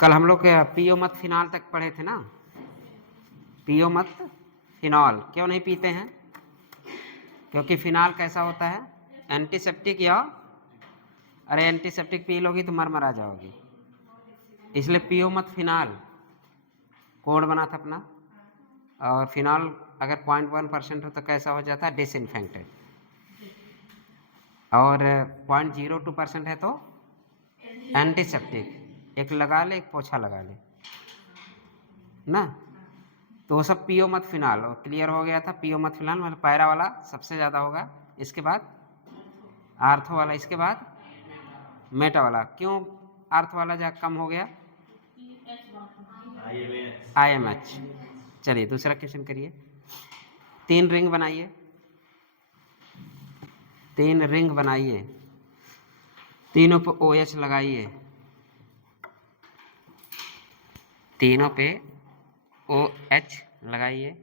कल हम लोग पियो मत फिनॉल तक पढ़े थे ना। पियो मत फिनॉल क्यों नहीं पीते हैं? क्योंकि फिनॉल कैसा होता है? एंटीसेप्टिक। या अरे एंटीसेप्टिक पी लोगी तो मर आ जाओगी, इसलिए पियो मत फिनॉल कोड बना था अपना। और फिनॉल अगर 0.1% हो तो कैसा हो जाता है? डिसइंफेक्टेड। और 0.02% है तो एंटीसेप्टिक। एक लगा ले, एक पोछा लगा ले ना। तो वो सब पियो मत फिनॉल क्लियर हो गया था। पियो मत फिनॉल मतलब पैरा वाला सबसे ज़्यादा होगा, इसके बाद आर्थो वाला, इसके बाद मेटा वाला। क्यों आर्थो वाला जा कम हो गया? IMH। चलिए दूसरा क्वेश्चन करिए। 3 रिंग बनाइए, 3 रिंग बनाइए, तीनों पे OH लगाइए, तीनों पे OH लगाइए।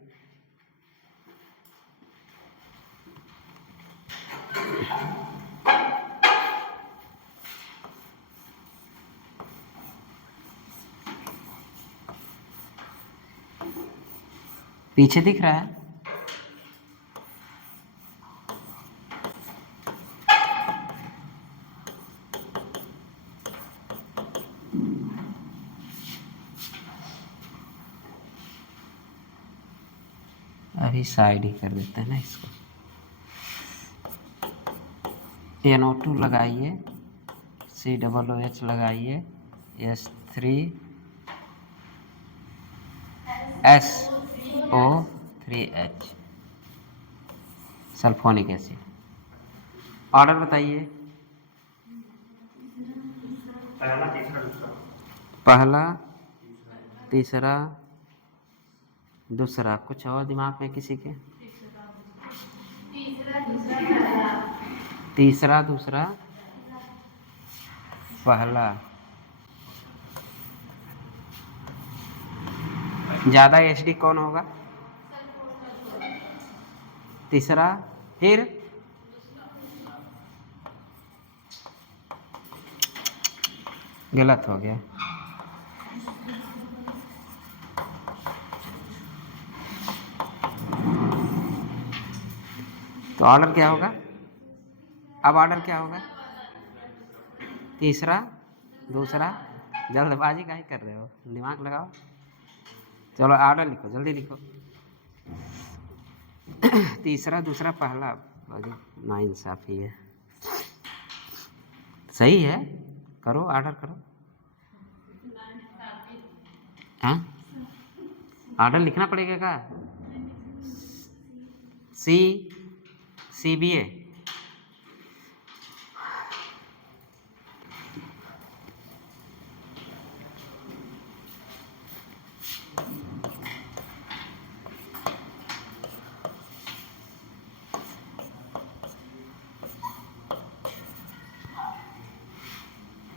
पीछे दिख रहा है? अभी साइड ही कर देते हैं ना इसको। NO2 लगाइए, COOH लगाइए, SO3H सल्फोनिक एसिड। ऑर्डर बताइए। पहला, तीसरा, दूसरा। कुछ और दिमाग में किसी के? तीसरा, दूसरा, पहला। ज़्यादा HD कौन होगा? तीसरा। फिर गलत हो गया। तो ऑर्डर क्या होगा? अब ऑर्डर क्या होगा? तीसरा, दूसरा। जल्दबाजी काहे कर रहे हो? दिमाग लगाओ। चलो ऑर्डर लिखो, जल्दी लिखो। तीसरा, दूसरा, पहला। बड़ी नाइंसाफी है। सही है, करो ऑर्डर करो। हाँ, ऑर्डर लिखना पड़ेगा क्या? CBA।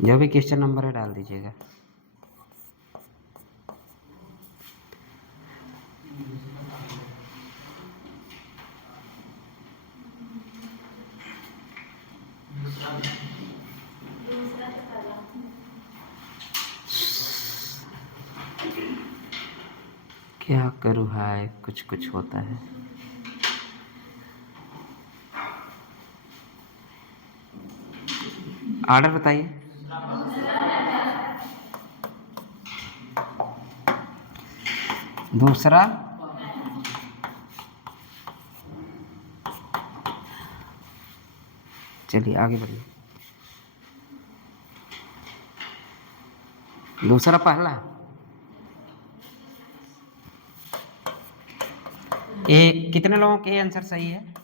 जो भी क्वेश्चन नंबर है डाल दीजिएगा। क्या करूँ भाई, कुछ कुछ होता है। ऑर्डर बताइए। दूसरा, चलिए आगे बढ़िए। दूसरा, पहला। ए कितने लोगों के आंसर सही है?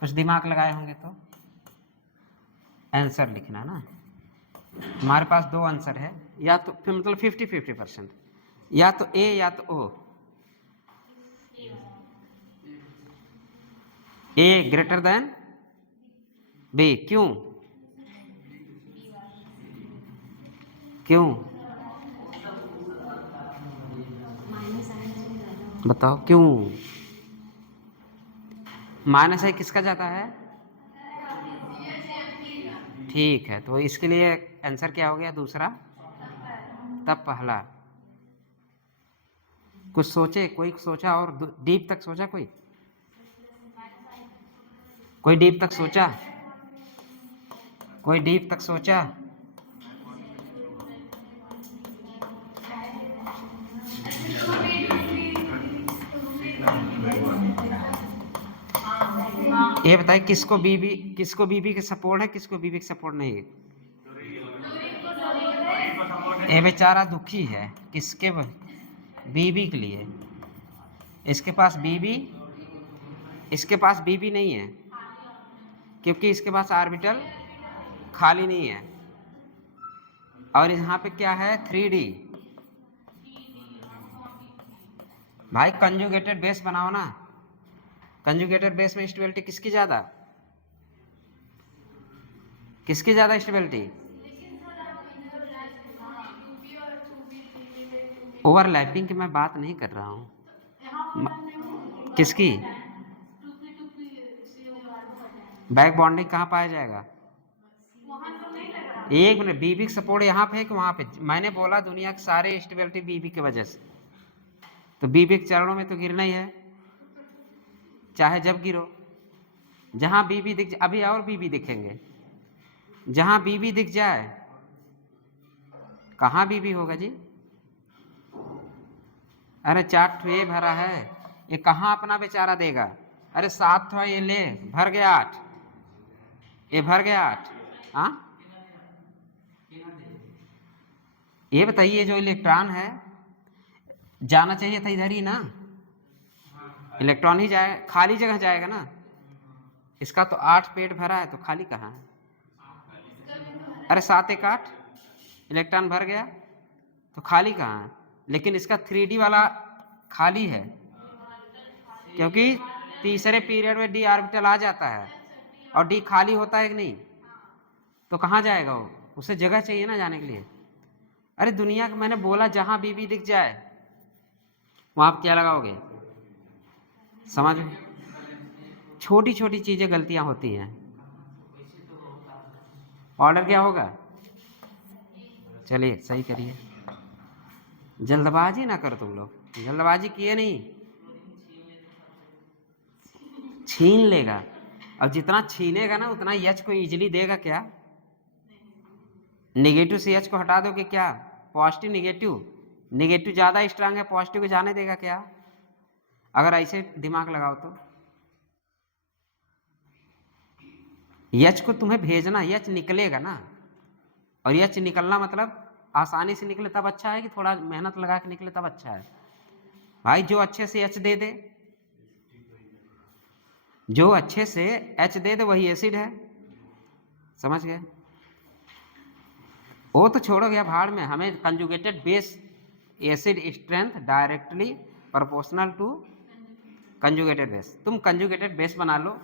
कुछ दिमाग लगाए होंगे तो आंसर लिखना ना। हमारे पास 2 आंसर है, या तो फिर मतलब 50-50%, या तो A या तो O। A greater than B। क्यों? क्यों बताओ क्यों? माइनस है किसका जाता है? ठीक है, तो इसके लिए आंसर क्या हो गया? दूसरा तब पहला। कुछ सोचे, कोई सोचा और डीप तक सोचा, कोई डीप तक सोचा, कोई डीप तक सोचा? ये बताइए किसको बीबी के सपोर्ट है, किसको बीबी के सपोर्ट नहीं है? ये बेचारा दुखी है, किसके? बीबी के लिए। इसके पास बीबी नहीं है, क्योंकि इसके पास ऑर्बिटल खाली नहीं है। और यहाँ पे क्या है? 3D। भाई कंजुगेटेड बेस बनाओ ना। कंजुगेटेड बेस में स्टेबिलिटी किसकी ज्यादा स्टेबिलिटी? ओवरलैपिंग की मैं बात नहीं कर रहा हूँ। किसकी? बैक बॉन्डिंग कहाँ पाया जाएगा? एक मिनट, बीबी सपोर्ट यहाँ पे है कि वहाँ पे? मैंने बोला दुनिया के सारे स्टेबिलिटी बीबी की वजह से, तो बीबी के चरणों में तो गिरना ही है, चाहे जब गिरो। जहाँ बीबी दिख, अभी और बीबी दिखेंगे, जहाँ बीबी दिख जाए। कहाँ बीबी होगा जी? अरे 4 ठो ये भरा है, ये कहाँ अपना बेचारा देगा? अरे 7 ठो ये ले, भर गया 8, ये भर गया 8। हाँ, ये बताइए जो इलेक्ट्रॉन है जाना चाहिए था इधर ही ना, इलेक्ट्रॉन ही जाए, खाली जगह जाएगा ना। इसका तो 8 पेट भरा है, तो खाली कहाँ है? अरे 7 1 8, इलेक्ट्रॉन भर गया तो खाली कहाँ है? लेकिन इसका 3D वाला खाली है, क्योंकि तीसरे पीरियड में डी ऑर्बिटल आ जाता है और डी खाली होता है कि नहीं, तो कहाँ जाएगा वो? उसे जगह चाहिए ना जाने के लिए। अरे दुनिया का मैंने बोला जहां बीबी दिख जाए वहां आप क्या लगाओगे? समझ में? छोटी छोटी चीजें गलतियां होती हैं। ऑर्डर क्या होगा? चलिए सही करिए, जल्दबाजी ना करो तुम लोग, जल्दबाजी किए नहीं, छीन लेगा। अब जितना छीनेगा ना उतना एच को इजीली देगा क्या? नेगेटिव से एच को हटा दोगे क्या? पॉजिटिव नेगेटिव ज्यादा स्ट्रांग है, पॉजिटिव को जाने देगा क्या? अगर ऐसे दिमाग लगाओ तो एच को तुम्हें भेजना, एच निकलेगा ना, और एच निकलना मतलब आसानी से निकले तब अच्छा है कि थोड़ा मेहनत लगा के निकले तब अच्छा है? भाई जो अच्छे से एच दे दे, जो अच्छे से एच दे दे वही एसिड है, समझ गए? वो तो छोड़ो गया भाड़ में, हमें conjugated base acid strength directly proportional to conjugated base. तुम कंजुगेटेड बेस बना लो।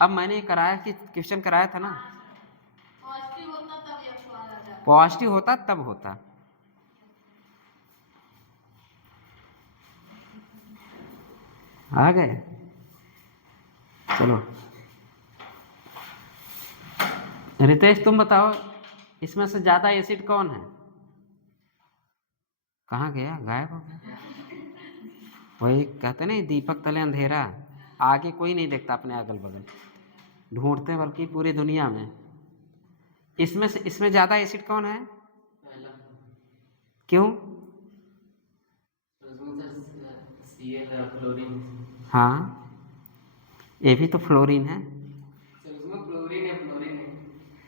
अब मैंने कराया कि क्वेश्चन कराया था ना, पॉजिटिव होता तब होता। आ गए? चलो रितेश तुम बताओ, इसमें से ज्यादा एसिड कौन है? कहाँ गया? गायब हो गया। वही कहते नहीं, दीपक तले अंधेरा, आगे कोई नहीं देखता अपने अगल बगल, ढूंढते बल्कि पूरी दुनिया में। इसमें ज्यादा एसिड कौन है? क्यों? हाँ, ये भी तो फ्लोरीन है।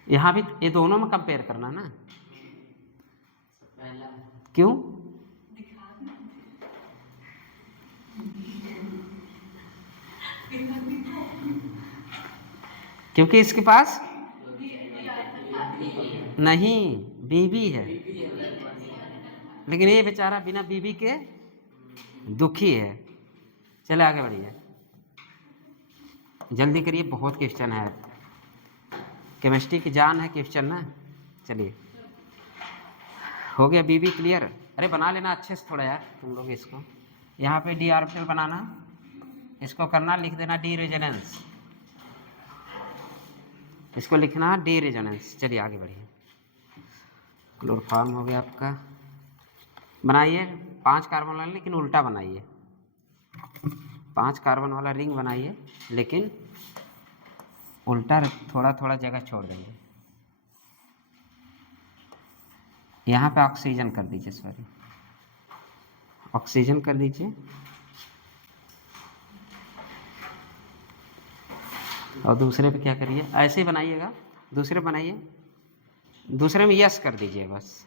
यहाँ भी ये दोनों में कंपेयर करना ना। क्यों? क्योंकि इसके पास नहीं बीबी है, लेकिन ये बेचारा बिना बीबी के दुखी है। चले आगे बढ़िए, जल्दी करिए, बहुत क्वेश्चन है, केमिस्ट्री की जान है क्वेश्चन ना। चलिए हो गया बीबी क्लियर? अरे बना लेना अच्छे से थोड़ा यार तुम लोग इसको, यहाँ पे डी ऑर्बिटल बनाना, इसको करना, लिख देना डी रेजोनेंस, इसको लिखना डी रेजोनेंस। चलिए आगे बढ़िए, क्लोरोफॉर्म हो गया आपका, बनाइए 5 कार्बन वाला, लेकिन उल्टा बनाइए। 5 कार्बन वाला रिंग बनाइए, लेकिन उल्टा, थोड़ा थोड़ा जगह छोड़ देंगे। यहाँ पे ऑक्सीजन कर दीजिए, सॉरी ऑक्सीजन कर दीजिए। और दूसरे पे क्या करिए, ऐसे ही बनाइएगा, दूसरे बनाइए, दूसरे में यस कर दीजिए बस।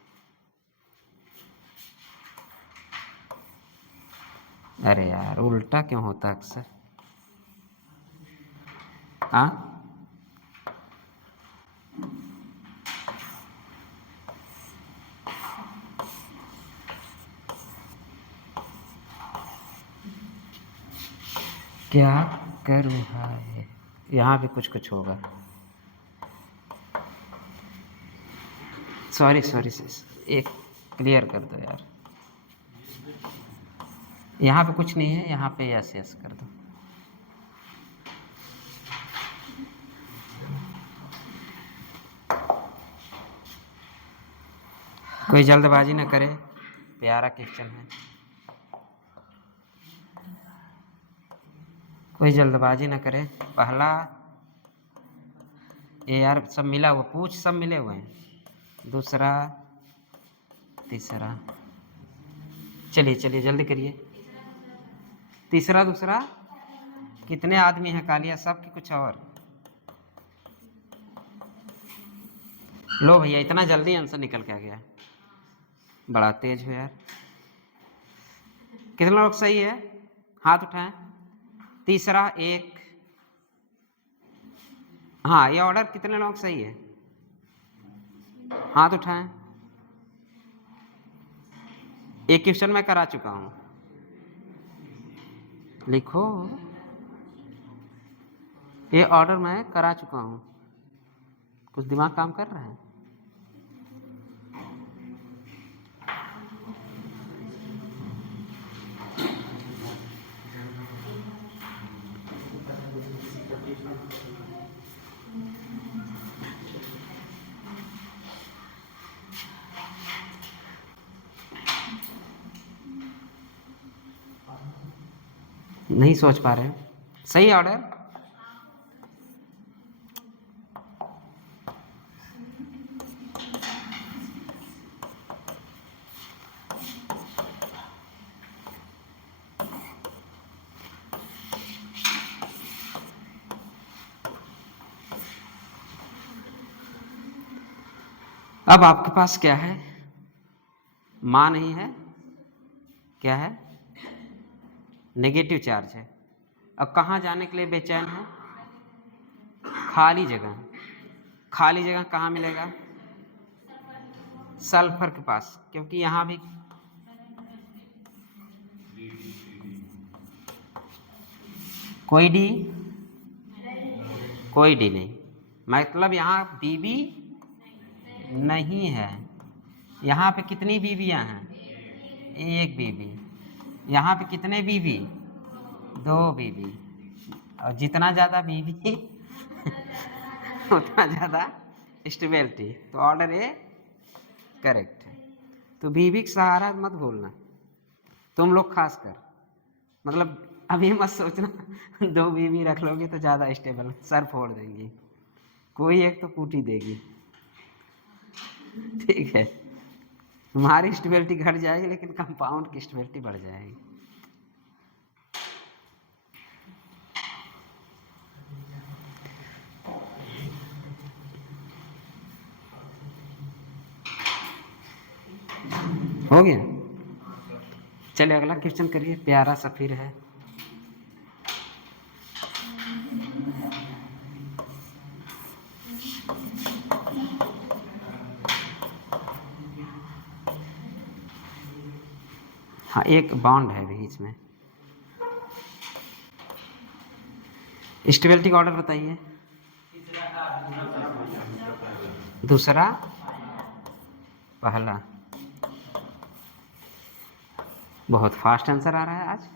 अरे यार उल्टा क्यों होता अक्सर? हाँ क्या करूँ है, यहाँ भी कुछ कुछ होगा। सॉरी सॉरी, एक क्लियर कर दो यार। यहाँ पे कुछ नहीं है, यहाँ पे यस यस कर दो। कोई जल्दबाजी ना करे, प्यारा क्वेश्चन है, कोई जल्दबाजी ना करे। पहला ये यार सब मिला हुआ, पूछ सब मिले हुए हैं। दूसरा, तीसरा, चलिए चलिए जल्दी करिए। तीसरा दूसरा, कितने आदमी हैं कालिया, सब की कुछ और। लो भैया, इतना जल्दी आंसर निकल के आ गया, बड़ा तेज हो यार। कितने लोग सही है, हाथ उठाएं। तीसरा एक, हाँ ये ऑर्डर कितने लोग सही है, हाथ उठाएं। एक क्वेश्चन मैं करा चुका हूं, लिखो, ये ऑर्डर मैं करा चुका हूं। कुछ दिमाग काम कर रहा है? नहीं सोच पा रहे हो? सही ऑर्डर, अब आपके पास क्या है, मां नहीं है, क्या है, नेगेटिव चार्ज है। अब कहाँ जाने के लिए बेचैन है, खाली जगह। खाली जगह कहाँ मिलेगा, सल्फर के पास, क्योंकि यहां भी कोई डी, कोई डी नहीं, मतलब यहाँ बीबी नहीं है। यहाँ पे कितनी बीबियां हैं, एक बीबी। यहाँ पे कितने बीबी, दो बीबी। और जितना ज़्यादा बीबी उतना ज़्यादा स्टेबिलिटी। तो ऑर्डर ए करेक्ट है। तो बीबी का सहारा मत भूलना, तुम लोग खास कर, मतलब अभी मत सोचना 2 बीबी रख लोगे तो ज़्यादा स्टेबल, सर फोड़ देंगी, कोई एक तो कूटी देगी, ठीक है। तुम्हारी स्टेबिलिटी घट जाएगी, लेकिन कंपाउंड की स्टेबिलिटी बढ़ जाएगी। हो गया, चलिए अगला क्वेश्चन करिए, प्यारा सा फिर है। हाँ एक बॉन्ड है बीच में। स्टेबिलिटी का ऑर्डर बताइए। दूसरा, पहला। बहुत फास्ट आंसर आ रहा है आज,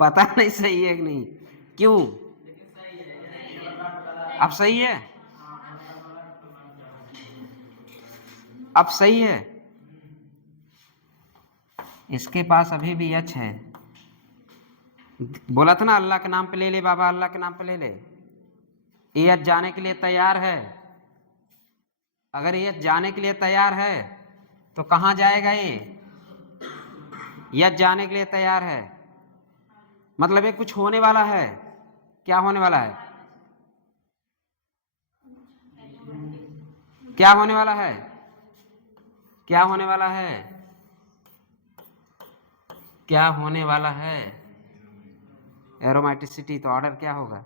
पता नहीं सही है कि नहीं, क्यों? अब सही है, अब सही है। इसके पास अभी भी एच है। बोला था ना अल्लाह के नाम पे ले ले बाबा, अल्लाह के नाम पे ले ले। ये एच जाने के लिए तैयार है। अगर ये जाने के लिए तैयार है तो कहाँ जाएगा ये? एच जाने के लिए तैयार है मतलब ये कुछ होने वाला है। क्या होने वाला है? क्या होने वाला है? क्या होने वाला है? क्या होने वाला है? एरोमेटिसिटी। तो ऑर्डर क्या होगा?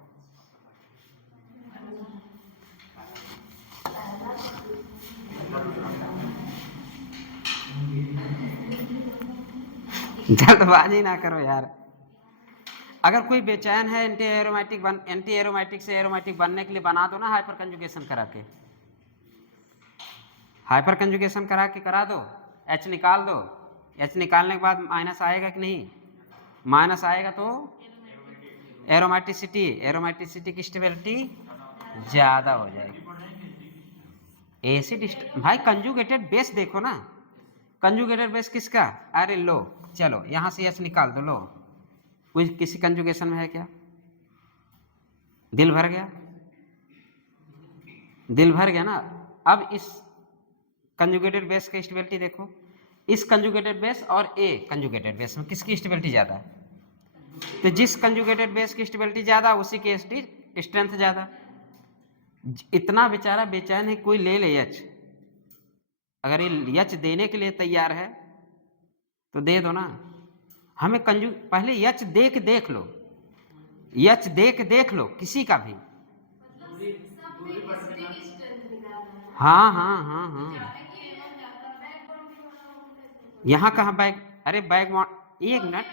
जल्दबाजी ना करो यार। अगर कोई बेचैन है एंटी एरोमेटिक से एरोमेटिक बनने के लिए बना दो ना हाइपर कंजुगेशन करा के। हाइपर कंजुगेशन करा दो, एच निकाल दो। एच निकालने के बाद माइनस आएगा कि नहीं? माइनस आएगा तो एरोमेटिसिटी की स्टेबिलिटी ज़्यादा हो जाएगी। एसिड भाई कंजुगेटेड बेस देखो ना, कंजुगेटेड बेस किसका? अरे लो चलो यहाँ से एच निकाल दो। लो कोई किसी कंजुगेशन में है क्या? दिल भर गया, दिल भर गया ना। अब इस कंजुगेटेड बेस की स्टेबिलिटी देखो, इस कंजुगेटेड बेस और ए कंजुगेटेड बेस में किसकी स्टेबिलिटी ज़्यादा है? तो जिस कंजुगेटेड बेस की स्टेबिलिटी ज़्यादा उसी की स्ट्रेंथ ज़्यादा। इतना बेचारा बेचैन है, कोई ले ले एच। अगर ये एच देने के लिए तैयार है तो दे दो ना। हमें पहले एच देख लो, एच देख लो किसी का भी। हाँ हाँ हाँ हाँ। यहाँ कहाँ बैक? अरे बैक बॉन्ड, एक मिनट।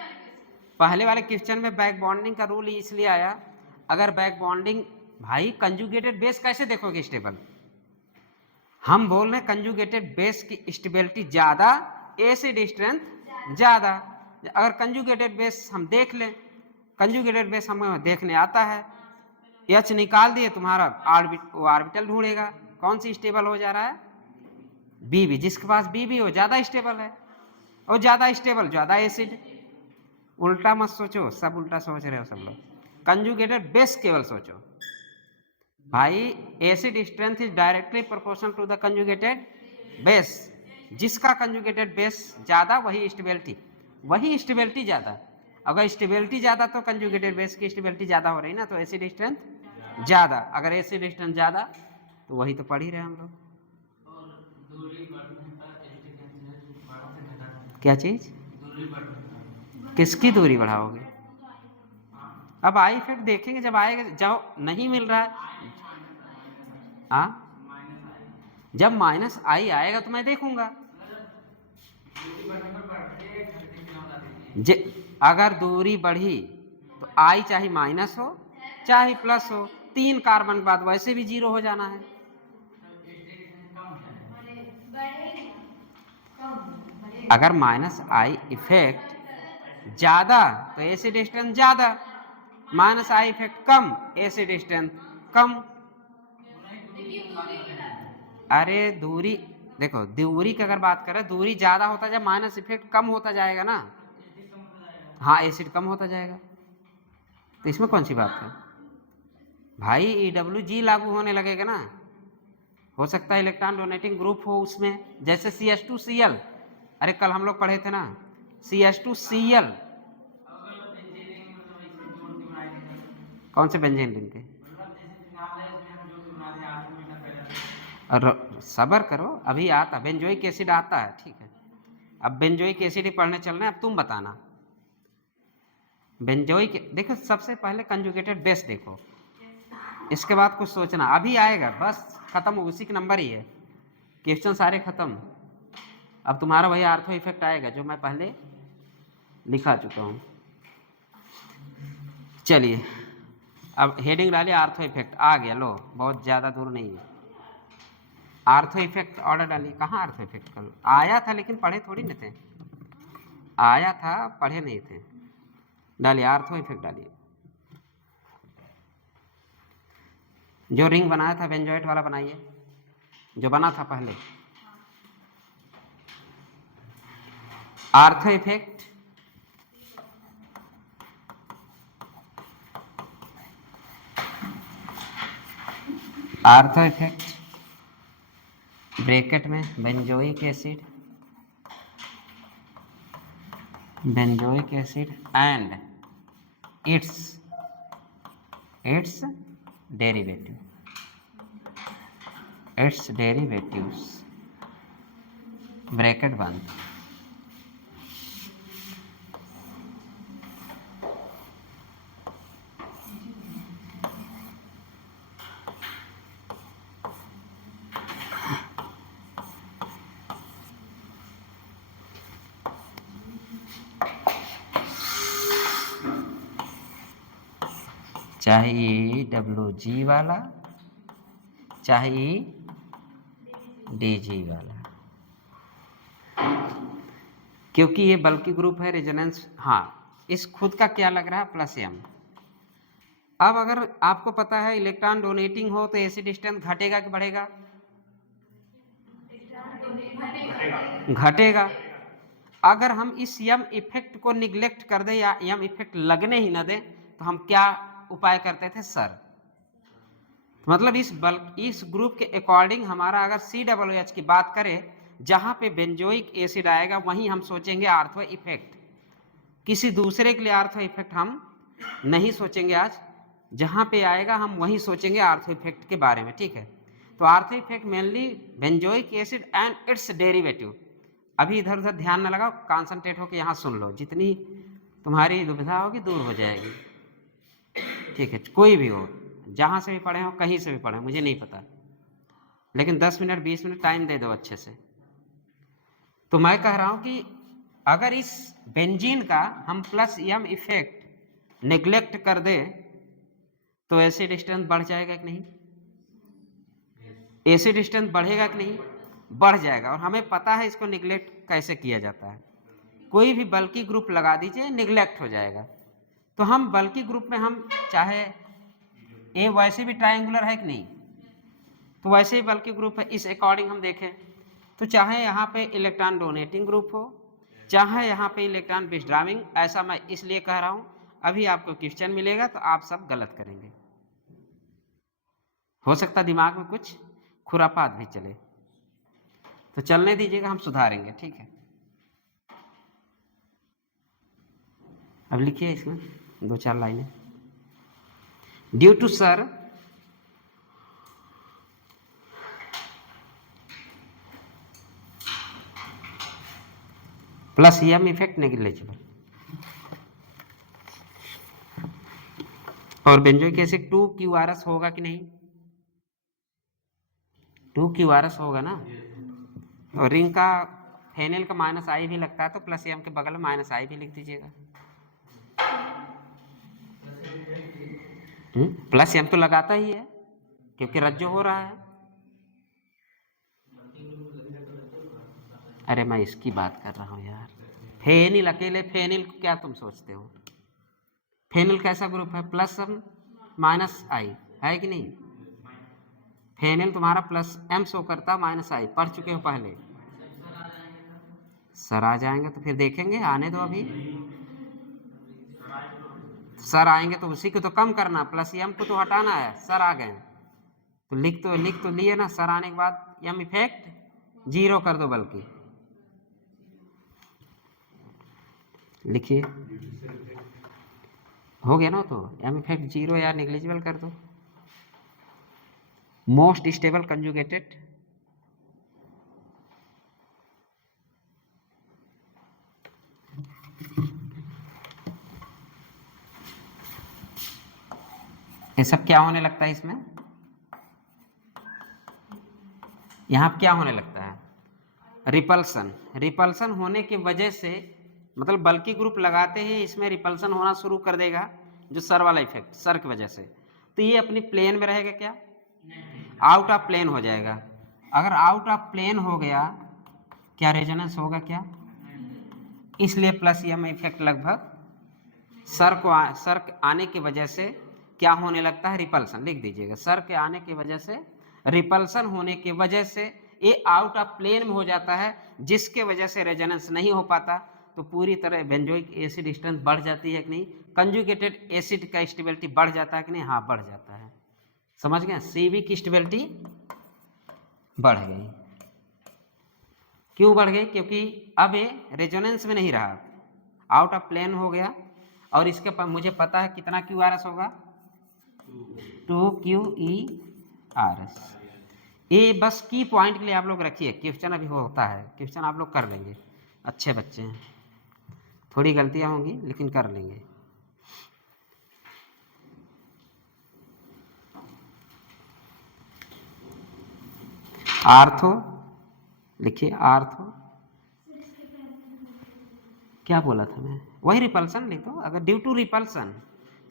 पहले वाले क्वेश्चन में बैक बॉन्डिंग का रूल इसलिए आया, अगर बैक बॉन्डिंग भाई कंजुगेटेड बेस कैसे देखोगे स्टेबल? हम बोल रहे हैं कंजुगेटेड बेस की स्टेबिलिटी ज्यादा, एसिड स्ट्रेंथ ज्यादा। अगर कंजुगेटेड बेस हम देख लें, कंजुगेटेड बेस हमें देखने आता है, एच निकाल दिए तुम्हारा ऑर्बिटल ढूंढेगा कौन सी स्टेबल हो जा रहा है? बीबी। जिसके पास बीबी हो ज्यादा स्टेबल है, और ज्यादा स्टेबल ज्यादा एसिड। उल्टा मत सोचो, सब उल्टा सोच रहे हो सब लोग। कंजुगेटेड बेस केवल सोचो भाई। Acid strength is directly proportional to the conjugated base. जिसका कंजुगेटेड बेस ज्यादा वही स्टेबिलिटी ज्यादा। अगर स्टेबिलिटी ज्यादा तो कंजुगेटेड बेस की स्टेबिलिटी ज्यादा हो रही ना, तो एसिड स्ट्रेंथ ज्यादा। अगर एसिड स्ट्रेंथ ज्यादा तो वही तो पढ़ ही रहे हम लोग। क्या चीज? किसकी दूरी बढ़ाओगे? अब आई इफेक्ट देखेंगे जब आएगा। जब नहीं मिल रहा है जब माइनस आई आएगा तो मैं देखूंगा। अगर दूरी बढ़ी तो आई चाहे माइनस हो चाहे प्लस हो, 3 कार्बन के बाद वैसे भी 0 हो जाना है। अगर माइनस आई इफेक्ट ज्यादा तो एसिड स्ट्रेंथ ज्यादा, माइनस आई इफेक्ट कम एसिड स्ट्रेंथ कम। अरे दूरी देखो, दूरी की अगर बात करें, दूरी ज्यादा होता जाए माइनस इफेक्ट कम होता जाएगा ना। हाँ एसिड कम होता जाएगा, तो इसमें कौन सी बात है भाई? EWG लागू होने लगेगा ना। हो सकता है इलेक्ट्रॉन डोनेटिंग ग्रुप हो उसमें, जैसे CH2Cl। अरे कल हम लोग पढ़े थे ना CH2Cl। कौन से बेंजीन रिंग के? और सबर करो, अभी आता बेंजोइक एसिड आता है, ठीक है। अब बेंजोइक एसिड ही पढ़ने चल रहे हैं। अब तुम बताना बेंजोइक। देखो सबसे पहले कंजुगेटेड बेस देखो, इसके बाद कुछ सोचना। अभी आएगा बस, खत्म, उसी के नंबर ही है, क्वेश्चन सारे खत्म। अब तुम्हारा वही आर्थो इफेक्ट आएगा जो मैं पहले लिखा चुका हूँ। चलिए अब हेडिंग डालिए, आर्थो इफेक्ट आ गया। लो बहुत ज़्यादा दूर नहीं है। आर्थो इफेक्ट ऑर्डर डालिए। कहाँ आर्थो इफेक्ट? कल आया था लेकिन पढ़े थोड़ी न थे। आया था पढ़े नहीं थे। डालिए आर्थो इफेक्ट डालिए। जो रिंग बनाया था बेंजोइट वाला बनाइए, जो बना था पहले। Ortho effect, ortho effect bracket में benzoic acid, benzoic acid and its derivative, its derivatives bracket बंद। चाहे EWG वाला चाहे DG वाला, क्योंकि ये बल्कि ग्रुप है रेजोनेंस। हाँ, इस खुद का क्या लग रहा है प्लस m। अब अगर आपको पता है इलेक्ट्रॉन डोनेटिंग हो तो एसिड स्ट्रेंथ घटेगा कि बढ़ेगा? घटेगा। अगर हम इस यम इफेक्ट को निग्लेक्ट कर दें या यम इफेक्ट लगने ही न दें तो हम क्या उपाय करते थे सर? मतलब इस ग्रुप के अकॉर्डिंग हमारा अगर COOH की बात करें, जहां पे बेंजोइक एसिड आएगा वहीं हम सोचेंगे आर्थो इफेक्ट, किसी दूसरे के लिए आर्थो इफेक्ट हम नहीं सोचेंगे। आज जहां पे आएगा हम वहीं सोचेंगे आर्थो इफेक्ट के बारे में, ठीक है? तो ortho effect mainly benzoic acid and its derivative. अभी इधर उधर ध्यान न लगाओ, कॉन्सेंट्रेट होकर यहाँ सुन लो, जितनी तुम्हारी दुविधा होगी दूर हो जाएगी, ठीक है? कोई भी हो, जहाँ से भी पढ़े हो, कहीं से भी पढ़े, मुझे नहीं पता, लेकिन 10 मिनट 20 मिनट टाइम दे दो अच्छे से। तो मैं कह रहा हूँ कि अगर इस बेंजीन का हम प्लस यम इफेक्ट नेग्लेक्ट कर दे तो एसिड स्ट्रेंथ बढ़ जाएगा कि नहीं? एसिड स्ट्रेंथ बढ़ेगा कि नहीं? बढ़ जाएगा। और हमें पता है इसको निगलेक्ट कैसे किया जाता है। कोई भी बल्कि ग्रुप लगा दीजिए, निगलेक्ट हो जाएगा। तो हम बल्कि ग्रुप में हम चाहे ए वैसे भी ट्रायंगुलर है कि नहीं, तो वैसे ही बल्कि ग्रुप है। इस अकॉर्डिंग हम देखें तो चाहे यहाँ पे इलेक्ट्रॉन डोनेटिंग ग्रुप हो, चाहे यहाँ पे इलेक्ट्रॉन विथड्राविंग, ऐसा मैं इसलिए कह रहा हूँ, अभी आपको क्वेश्चन मिलेगा तो आप सब गलत करेंगे। हो सकता दिमाग में कुछ खुरापात भी चले, तो चलने दीजिएगा, हम सुधारेंगे, ठीक है? अब लिखिए इसमें 2-4 लाइनें। Due to sir plus M effect negligible और बेंजोइक एसिड 2QRS होगा कि नहीं? 2QRS होगा ना। और रिंग का फेनिल का -I भी लगता है, तो प्लस यम के बगल में -I भी लिख दीजिएगा। प्लस यम तो लगाता ही है क्योंकि रज्जो हो रहा है। अरे मैं इसकी बात कर रहा हूँ यार। फेनिल, अकेले फेनिल को क्या तुम सोचते हो? फेनिल कैसा ग्रुप है? प्लस -I है कि नहीं? फेनिल तुम्हारा प्लस M शो करता, -I पढ़ चुके हो पहले। सर आ जाएंगे तो फिर देखेंगे, आने दो अभी। सर आएंगे तो उसी को तो कम करना, प्लस M को तो हटाना है। सर आ गए तो लिख तो लिए ना, सर आने के बाद यम इफेक्ट 0 कर दो, बल्कि लिखिए, हो गया ना? तो यम इफेक्ट 0 या नेग्लिजिबल कर दो। मोस्ट स्टेबल कंजुगेटेड, ये सब क्या होने लगता है इसमें? यहां क्या होने लगता है? रिपल्सन। रिपल्सन होने की वजह से, मतलब बल्कि ग्रुप लगाते ही इसमें रिपल्सन होना शुरू कर देगा, जो सर वाला इफेक्ट, सर की वजह से। तो ये अपनी प्लेन में रहेगा क्या? आउट ऑफ प्लेन हो जाएगा। अगर आउट ऑफ प्लेन हो गया, क्या रेजोनेंस होगा क्या? इसलिए प्लस यम इफेक्ट लगभग सर आने की वजह से क्या होने लगता है? रिपल्सन। लिख दीजिएगा, सर के आने की वजह से, रिपल्सन होने की वजह से ये आउट ऑफ प्लेन में हो जाता है, जिसके वजह से रेजोनेंस नहीं हो पाता। तो पूरी तरह बेंजोइक एसिड स्ट्रेंथ बढ़ जाती है कि नहीं, कंजुगेटेड एसिड का स्टेबिलिटी बढ़ जाता है कि नहीं, हाँ बढ़ जाता है। समझ गए, CV की स्टेबिलिटी बढ़ गई। क्यों बढ़ गई? क्योंकि अब ये रेजोनेंस में नहीं रहा, आउट ऑफ प्लेन हो गया, और इसके पर मुझे पता है कितना QRS होगा, 2QERS। ये बस की पॉइंट के लिए आप लोग रखिए, क्वेश्चन अभी होता है, क्वेश्चन आप लोग कर लेंगे, अच्छे बच्चे हैं, थोड़ी गलतियां होंगी लेकिन कर लेंगे। आर्थो लिखिए, आर्थो क्या बोला था मैं, वही रिपल्सन लिख दो। अगर ड्यू टू रिपल्सन,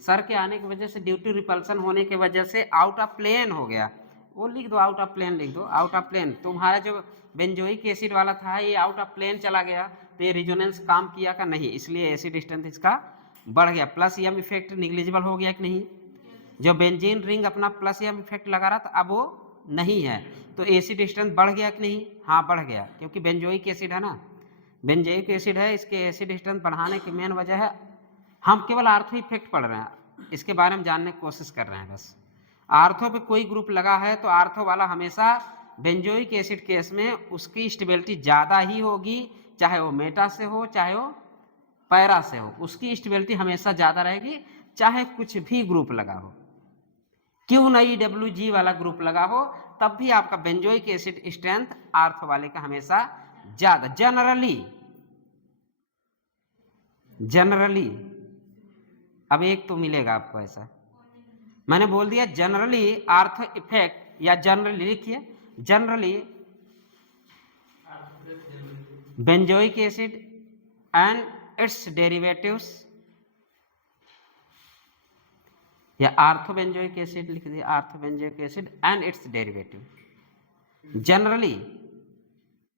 सर के आने की वजह से, ड्यू टू रिपल्सन होने की वजह से आउट ऑफ प्लेन हो गया, वो लिख दो, आउट ऑफ प्लेन लिख दो, आउट ऑफ प्लेन। तुम्हारा जो बेंजोइक एसिड वाला था ये आउट ऑफ प्लेन चला गया, तो ये रिजोनेंस काम किया का नहीं, इसलिए एसिड स्ट्रेंथ इसका बढ़ गया। प्लस एम इफेक्ट निग्लिजिबल हो गया कि नहीं, जो बेंजीन रिंग अपना प्लस एम इफेक्ट लगा रहा था अब वो नहीं है, तो एसिड स्ट्रेंथ बढ़ गया कि नहीं, हाँ बढ़ गया, क्योंकि बेंजोइक एसिड है ना, बेंजोइक एसिड है, इसके एसिड स्ट्रेंथ बढ़ाने की मेन वजह है, हम केवल आर्थो इफेक्ट पढ़ रहे हैं, इसके बारे में जानने की कोशिश कर रहे हैं बस। आर्थो पे कोई ग्रुप लगा है तो आर्थो वाला हमेशा बेंजोइक एसिड केस में उसकी स्टेबिलिटी ज़्यादा ही होगी, चाहे वो मेटा से हो चाहे वो पैरा से हो, उसकी स्टेबिलिटी हमेशा ज़्यादा रहेगी, चाहे कुछ भी ग्रुप लगा हो, क्यों नहीं WG वाला ग्रुप लगा हो, तब भी आपका बेंजोइक एसिड स्ट्रेंथ आर्थो वाले का हमेशा ज़्यादा, जनरली। अब एक तो मिलेगा आपको ऐसा, मैंने बोल दिया जनरली आर्थो इफेक्ट, या जनरली लिखिए, generally benzoic acid and its derivatives, या आर्थो बेंजोइक एसिड लिख दिया, ortho benzoic acid and its derivative generally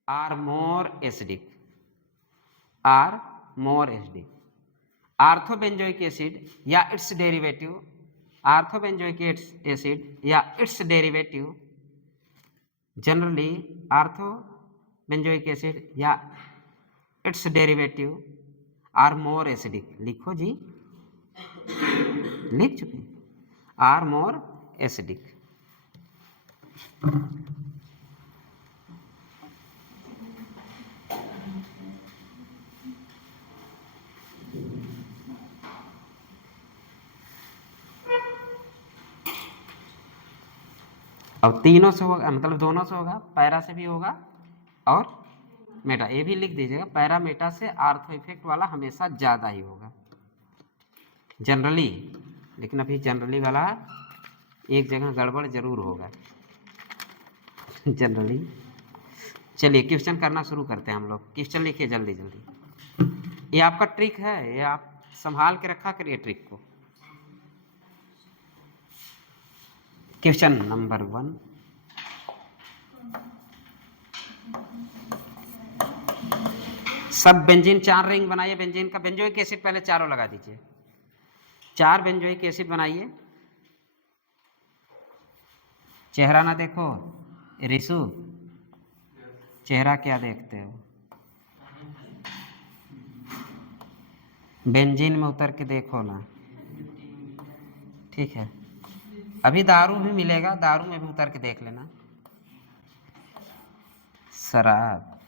are more acidic, ortho benzoic acid या its derivative, ortho benzoic acid या its derivative generally ortho benzoic acid या its derivative are more acidic, लिखो जी, लिख चुके, are more acidic. अब तीनों से होगा, मतलब दोनों से होगा, पैरा से भी होगा और मेटा, ये भी लिख दीजिएगा, पैरा मेटा से आर्थो इफेक्ट वाला हमेशा ज़्यादा ही होगा जनरली, लेकिन अभी जनरली वाला एक जगह गड़बड़ जरूर होगा जनरली। चलिए क्वेश्चन करना शुरू करते हैं हम लोग, क्वेश्चन लिखिए जल्दी जल्दी, ये आपका ट्रिक है, ये आप संभाल के रखा करिए ट्रिक को। क्वेश्चन नंबर 1, सब बेंजीन 4 रिंग बनाइए, बेंजीन का बेंजोइक एसिड पहले चारों लगा दीजिए, 4 बेंजोइक एसिड बनाइए। चेहरा ना देखो रिसु, चेहरा क्या देखते हो, बेंजीन में उतर के देखो ना, ठीक है। अभी दारू भी मिलेगा, दारू में भी उतर के देख लेना। शराब,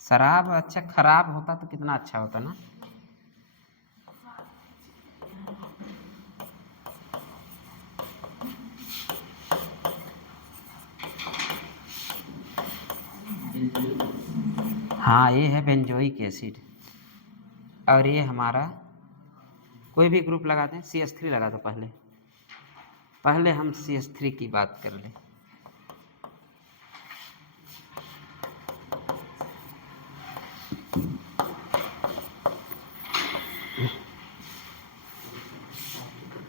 शराब अच्छा खराब होता तो कितना अच्छा होता ना, हाँ ये है बेंजोइक एसिड, और ये हमारा कोई भी ग्रुप लगा दें, CH3 लगा दो, पहले हम CH3 की बात कर लें।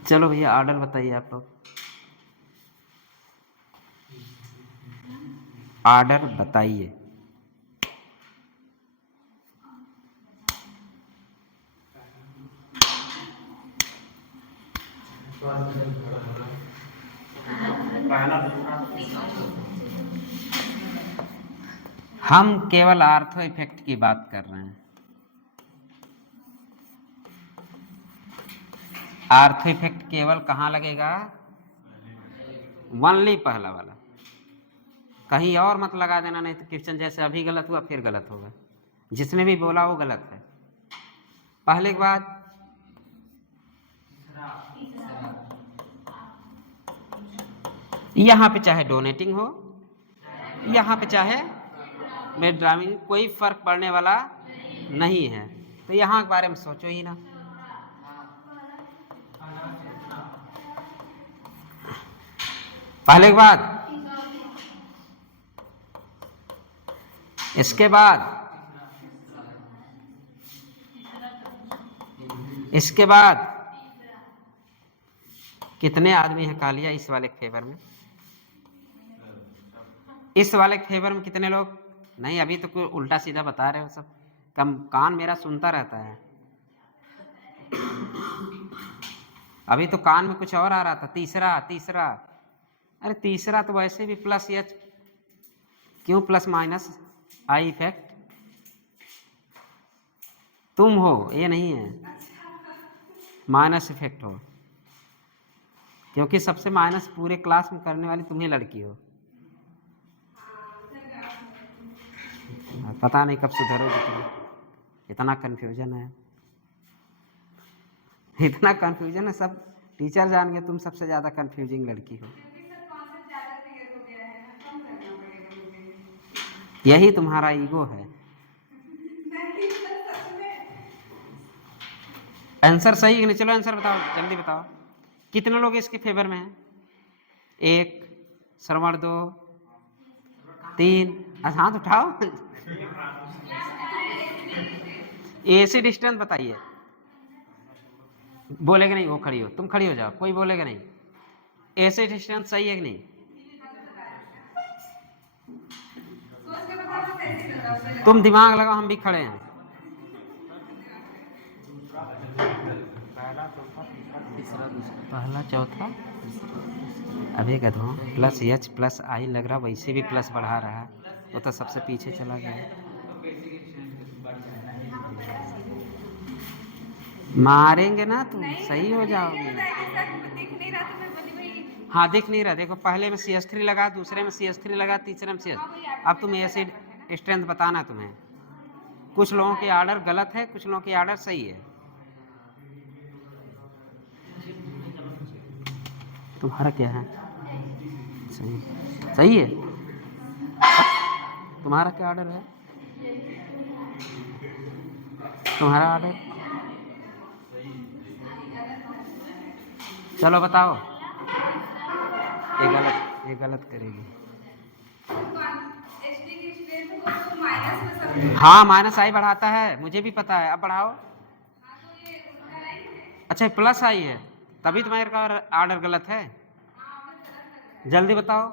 चलो भैया ऑर्डर बताइए आप लोग, ऑर्डर बताइए। हम केवल आर्थो इफेक्ट की बात कर रहे हैं, आर्थो इफेक्ट केवल कहाँ लगेगा? ओनली पहला वाला, कहीं और मत लगा देना, नहीं तो क्वेश्चन जैसे अभी गलत हुआ फिर गलत होगा। जिसने भी बोला वो गलत है। पहले के बाद यहाँ पे चाहे डोनेटिंग हो, यहाँ पे चाहे विड्रॉइंग, कोई फर्क पड़ने वाला नहीं है। तो यहाँ के बारे में सोचो ही ना। पहले के बाद, इसके बाद, इसके बाद कितने आदमी हैं कालिया इस वाले फेवर में? इस वाले फेवर में कितने लोग? नहीं, अभी तो कोई उल्टा सीधा बता रहे हो सब। कम कान मेरा सुनता रहता है। अभी तो कान में कुछ और आ रहा था, तीसरा तीसरा। अरे तीसरा तो वैसे भी प्लस एच, क्यों प्लस माइनस आई इफेक्ट? तुम हो, ये नहीं है माइनस इफेक्ट हो, क्योंकि सबसे माइनस पूरे क्लास में करने वाली तुम ही लड़की हो। पता नहीं कब सुधरोगे तुम, इतना कंफ्यूजन है, इतना कंफ्यूजन है। सब टीचर जान गए तुम सबसे ज्यादा कंफ्यूजिंग लड़की हो। यही तुम्हारा ईगो है। आंसर सही है नहीं? चलो आंसर बताओ, जल्दी बताओ। कितने लोग इसके फेवर में हैं? 1, श्रवण 2, 3, हाथ उठाओ। ऐसे डिस्टेंस बताइए। बोलेगा नहीं, वो खड़ी हो, तुम खड़ी हो जाओ, कोई बोलेगा नहीं। ऐसे डिस्टेंस सही है कि नहीं? तुम दिमाग लगाओ, हम भी खड़े हैं। पहला चौथा, अभी कहता हूँ प्लस एच प्लस आई लग रहा, वैसे भी प्लस बढ़ा रहा है, वो तो सबसे पीछे चला गया। मारेंगे ना तुम, सही हो जाओगे। हाँ दिख नहीं रहा, देखो पहले में CH3 लगा, दूसरे में CH3 लगा, तीसरे में CH। अब तुम एसिड स्ट्रेंथ बताना तुम्हें। कुछ लोगों के ऑर्डर गलत है, कुछ लोगों के ऑर्डर सही है। तुम्हारा क्या है? सही, सही है। तुम्हारा क्या ऑर्डर है? तुम्हारा ऑर्डर, चलो बताओ। ये गलत करेगी। हाँ माइनस आई बढ़ाता है, मुझे भी पता है। अब बढ़ाओ। अच्छा प्लस आई है, तभी तुम्हारे का ऑर्डर गलत है। जल्दी बताओ।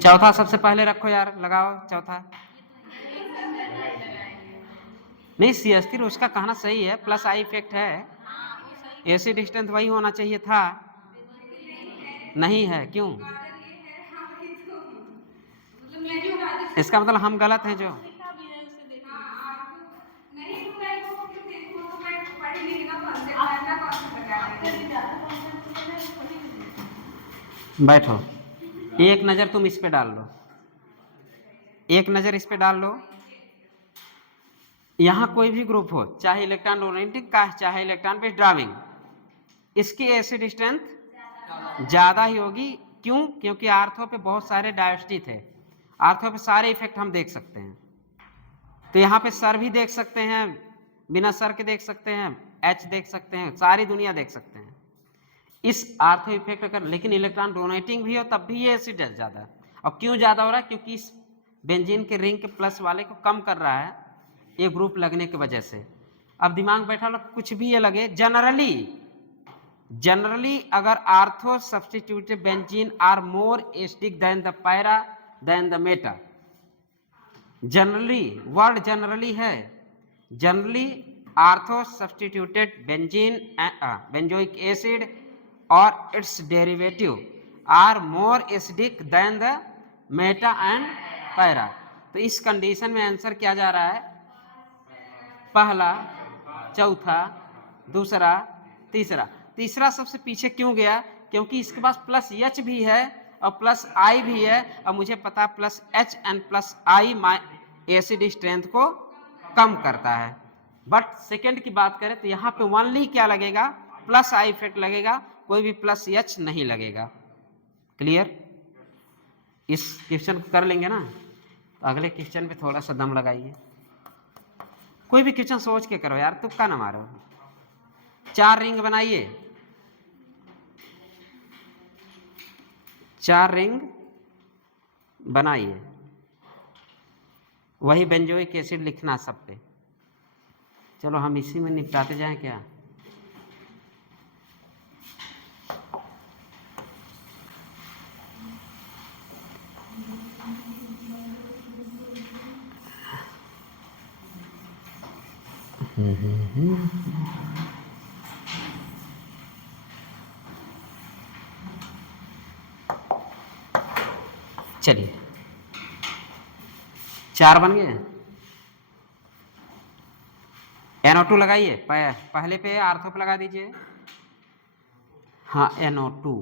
चौथा सबसे पहले रखो यार, लगाओ चौथा। नहीं CH3 उसका कहना सही है, प्लस आई इफेक्ट है। एसिड डिस्टेंस वही होना चाहिए था, नहीं है। क्यों? इसका मतलब हम गलत हैं जो। बैठो, एक नजर तुम इस पे डाल लो, एक नजर इस पे डाल लो। यहां कोई भी ग्रुप हो, चाहे इलेक्ट्रॉन डोनेटिंग का, चाहे इलेक्ट्रॉन विथड्रॉइंग, इसकी एसिड स्ट्रेंथ ज्यादा ही होगी। क्यों? क्योंकि आर्थो पे बहुत सारे डायोस्टी थे, आर्थो पे सारे इफेक्ट हम देख सकते हैं। तो यहाँ पे सर भी देख सकते हैं, बिना सर के देख सकते हैं, एच देख सकते हैं, सारी दुनिया देख सकते हैं इस आर्थो इफेक्ट कर। लेकिन इलेक्ट्रॉन डोनेटिंग भी हो तब भी ये एसिड ज्यादा है। और क्यों ज्यादा हो रहा है? क्योंकि इस बेंजीन के रिंग के प्लस वाले को कम कर रहा है ये ग्रुप लगने की वजह से। अब दिमाग बैठा लो, कुछ भी ये लगे, जनरली अगर ortho substituted benzene are more acidic than the para than the meta. Generally, word generally है, generally ortho substituted benzene benzoic acid और its derivative are more acidic than the meta and para. तो इस condition में answer क्या जा रहा है? पहला, चौथा, दूसरा, तीसरा। तीसरा सबसे पीछे क्यों गया? क्योंकि इसके पास प्लस एच भी है और प्लस आई भी है, और मुझे पता है plus H and plus I acid strength को कम करता है। बट सेकंड की बात करें तो यहाँ पे ओनली क्या लगेगा? प्लस आई इफेक्ट लगेगा, कोई भी प्लस एच नहीं लगेगा। क्लियर? इस क्वेश्चन को कर लेंगे ना, तो अगले क्वेश्चन पे थोड़ा सा दम लगाइए। कोई भी क्वेश्चन सोच के करो यार, तुक्का ना मारो। 4 रिंग बनाइए, 4 रिंग बनाइए, वही बेंजोइक एसिड लिखना सब पे। चलो हम इसी में निपटाते जाएं क्या? चलिए 4 बन गए। NO2 लगाइए, पहले पे आर्थो पे लगा दीजिए, हाँ NO2,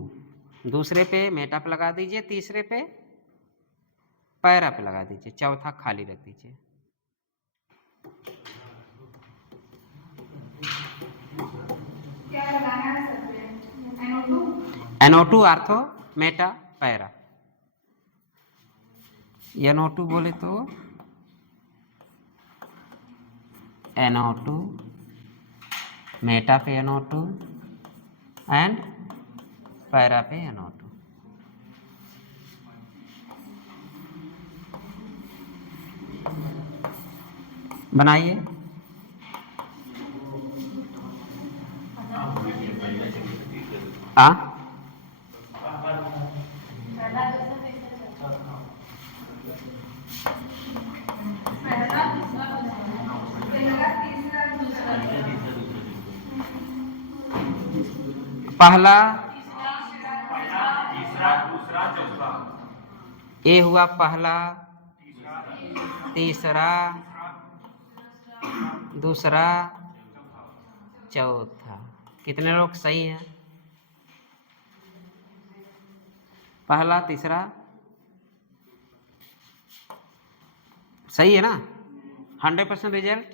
दूसरे पे मेटा पे लगा दीजिए, तीसरे पे पैरा पे लगा दीजिए, चौथा खाली रख दीजिए। क्या लगाना है सब पे? NO2 ortho, Meta, para. NO2 बोले तो NO2, मेटा पे NO2 एंड पैरा पे NO2। बनाइए। पहला, ए हुआ पहला, तीसरा, दूसरा, चौथा। कितने लोग सही हैं? पहला, तीसरा सही है ना? 100% रिजल्ट।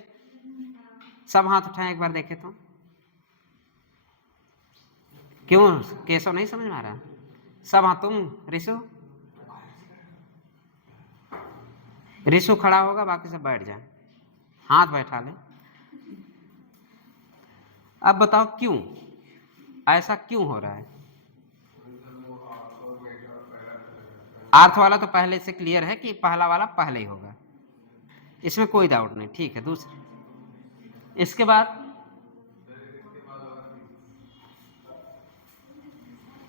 सब हाथ उठाएं, एक बार देखे तो। क्यों केशव नहीं समझ में आ रहा? सब हाँ, तुम रिशु खड़ा होगा, बाकी सब बैठ जाए, हाथ बैठा ले। अब बताओ क्यों ऐसा क्यों हो रहा है? आर्थ वाला तो पहले से क्लियर है कि पहला वाला पहले ही होगा, इसमें कोई डाउट नहीं। ठीक है, दूसरा, इसके बाद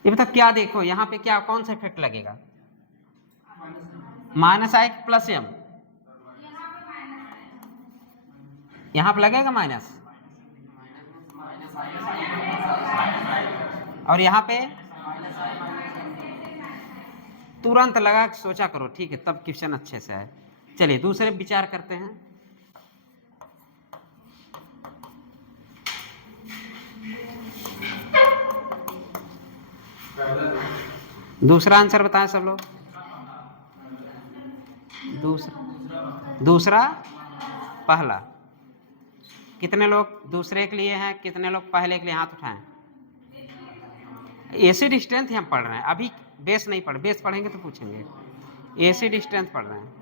ये बताओ क्या देखो यहाँ पे, क्या कौन सा इफेक्ट लगेगा? माइनस आई प्लस एम, यहाँ पे लगेगा माइनस, और यहाँ पे तुरंत लगा, सोचा करो। ठीक है, तब क्वेश्चन अच्छे से है। चलिए दूसरे विचार करते हैं। दूसरा आंसर बताएं सब लोग। दूसरा पहला। कितने लोग दूसरे के लिए हैं, कितने लोग पहले के लिए? हाथ उठाएं। एसिड स्ट्रेंथ हम पढ़ रहे हैं, अभी बेस नहीं पढ़, बेस पढ़ेंगे तो पूछेंगे। एसिड स्ट्रेंथ पढ़ रहे हैं।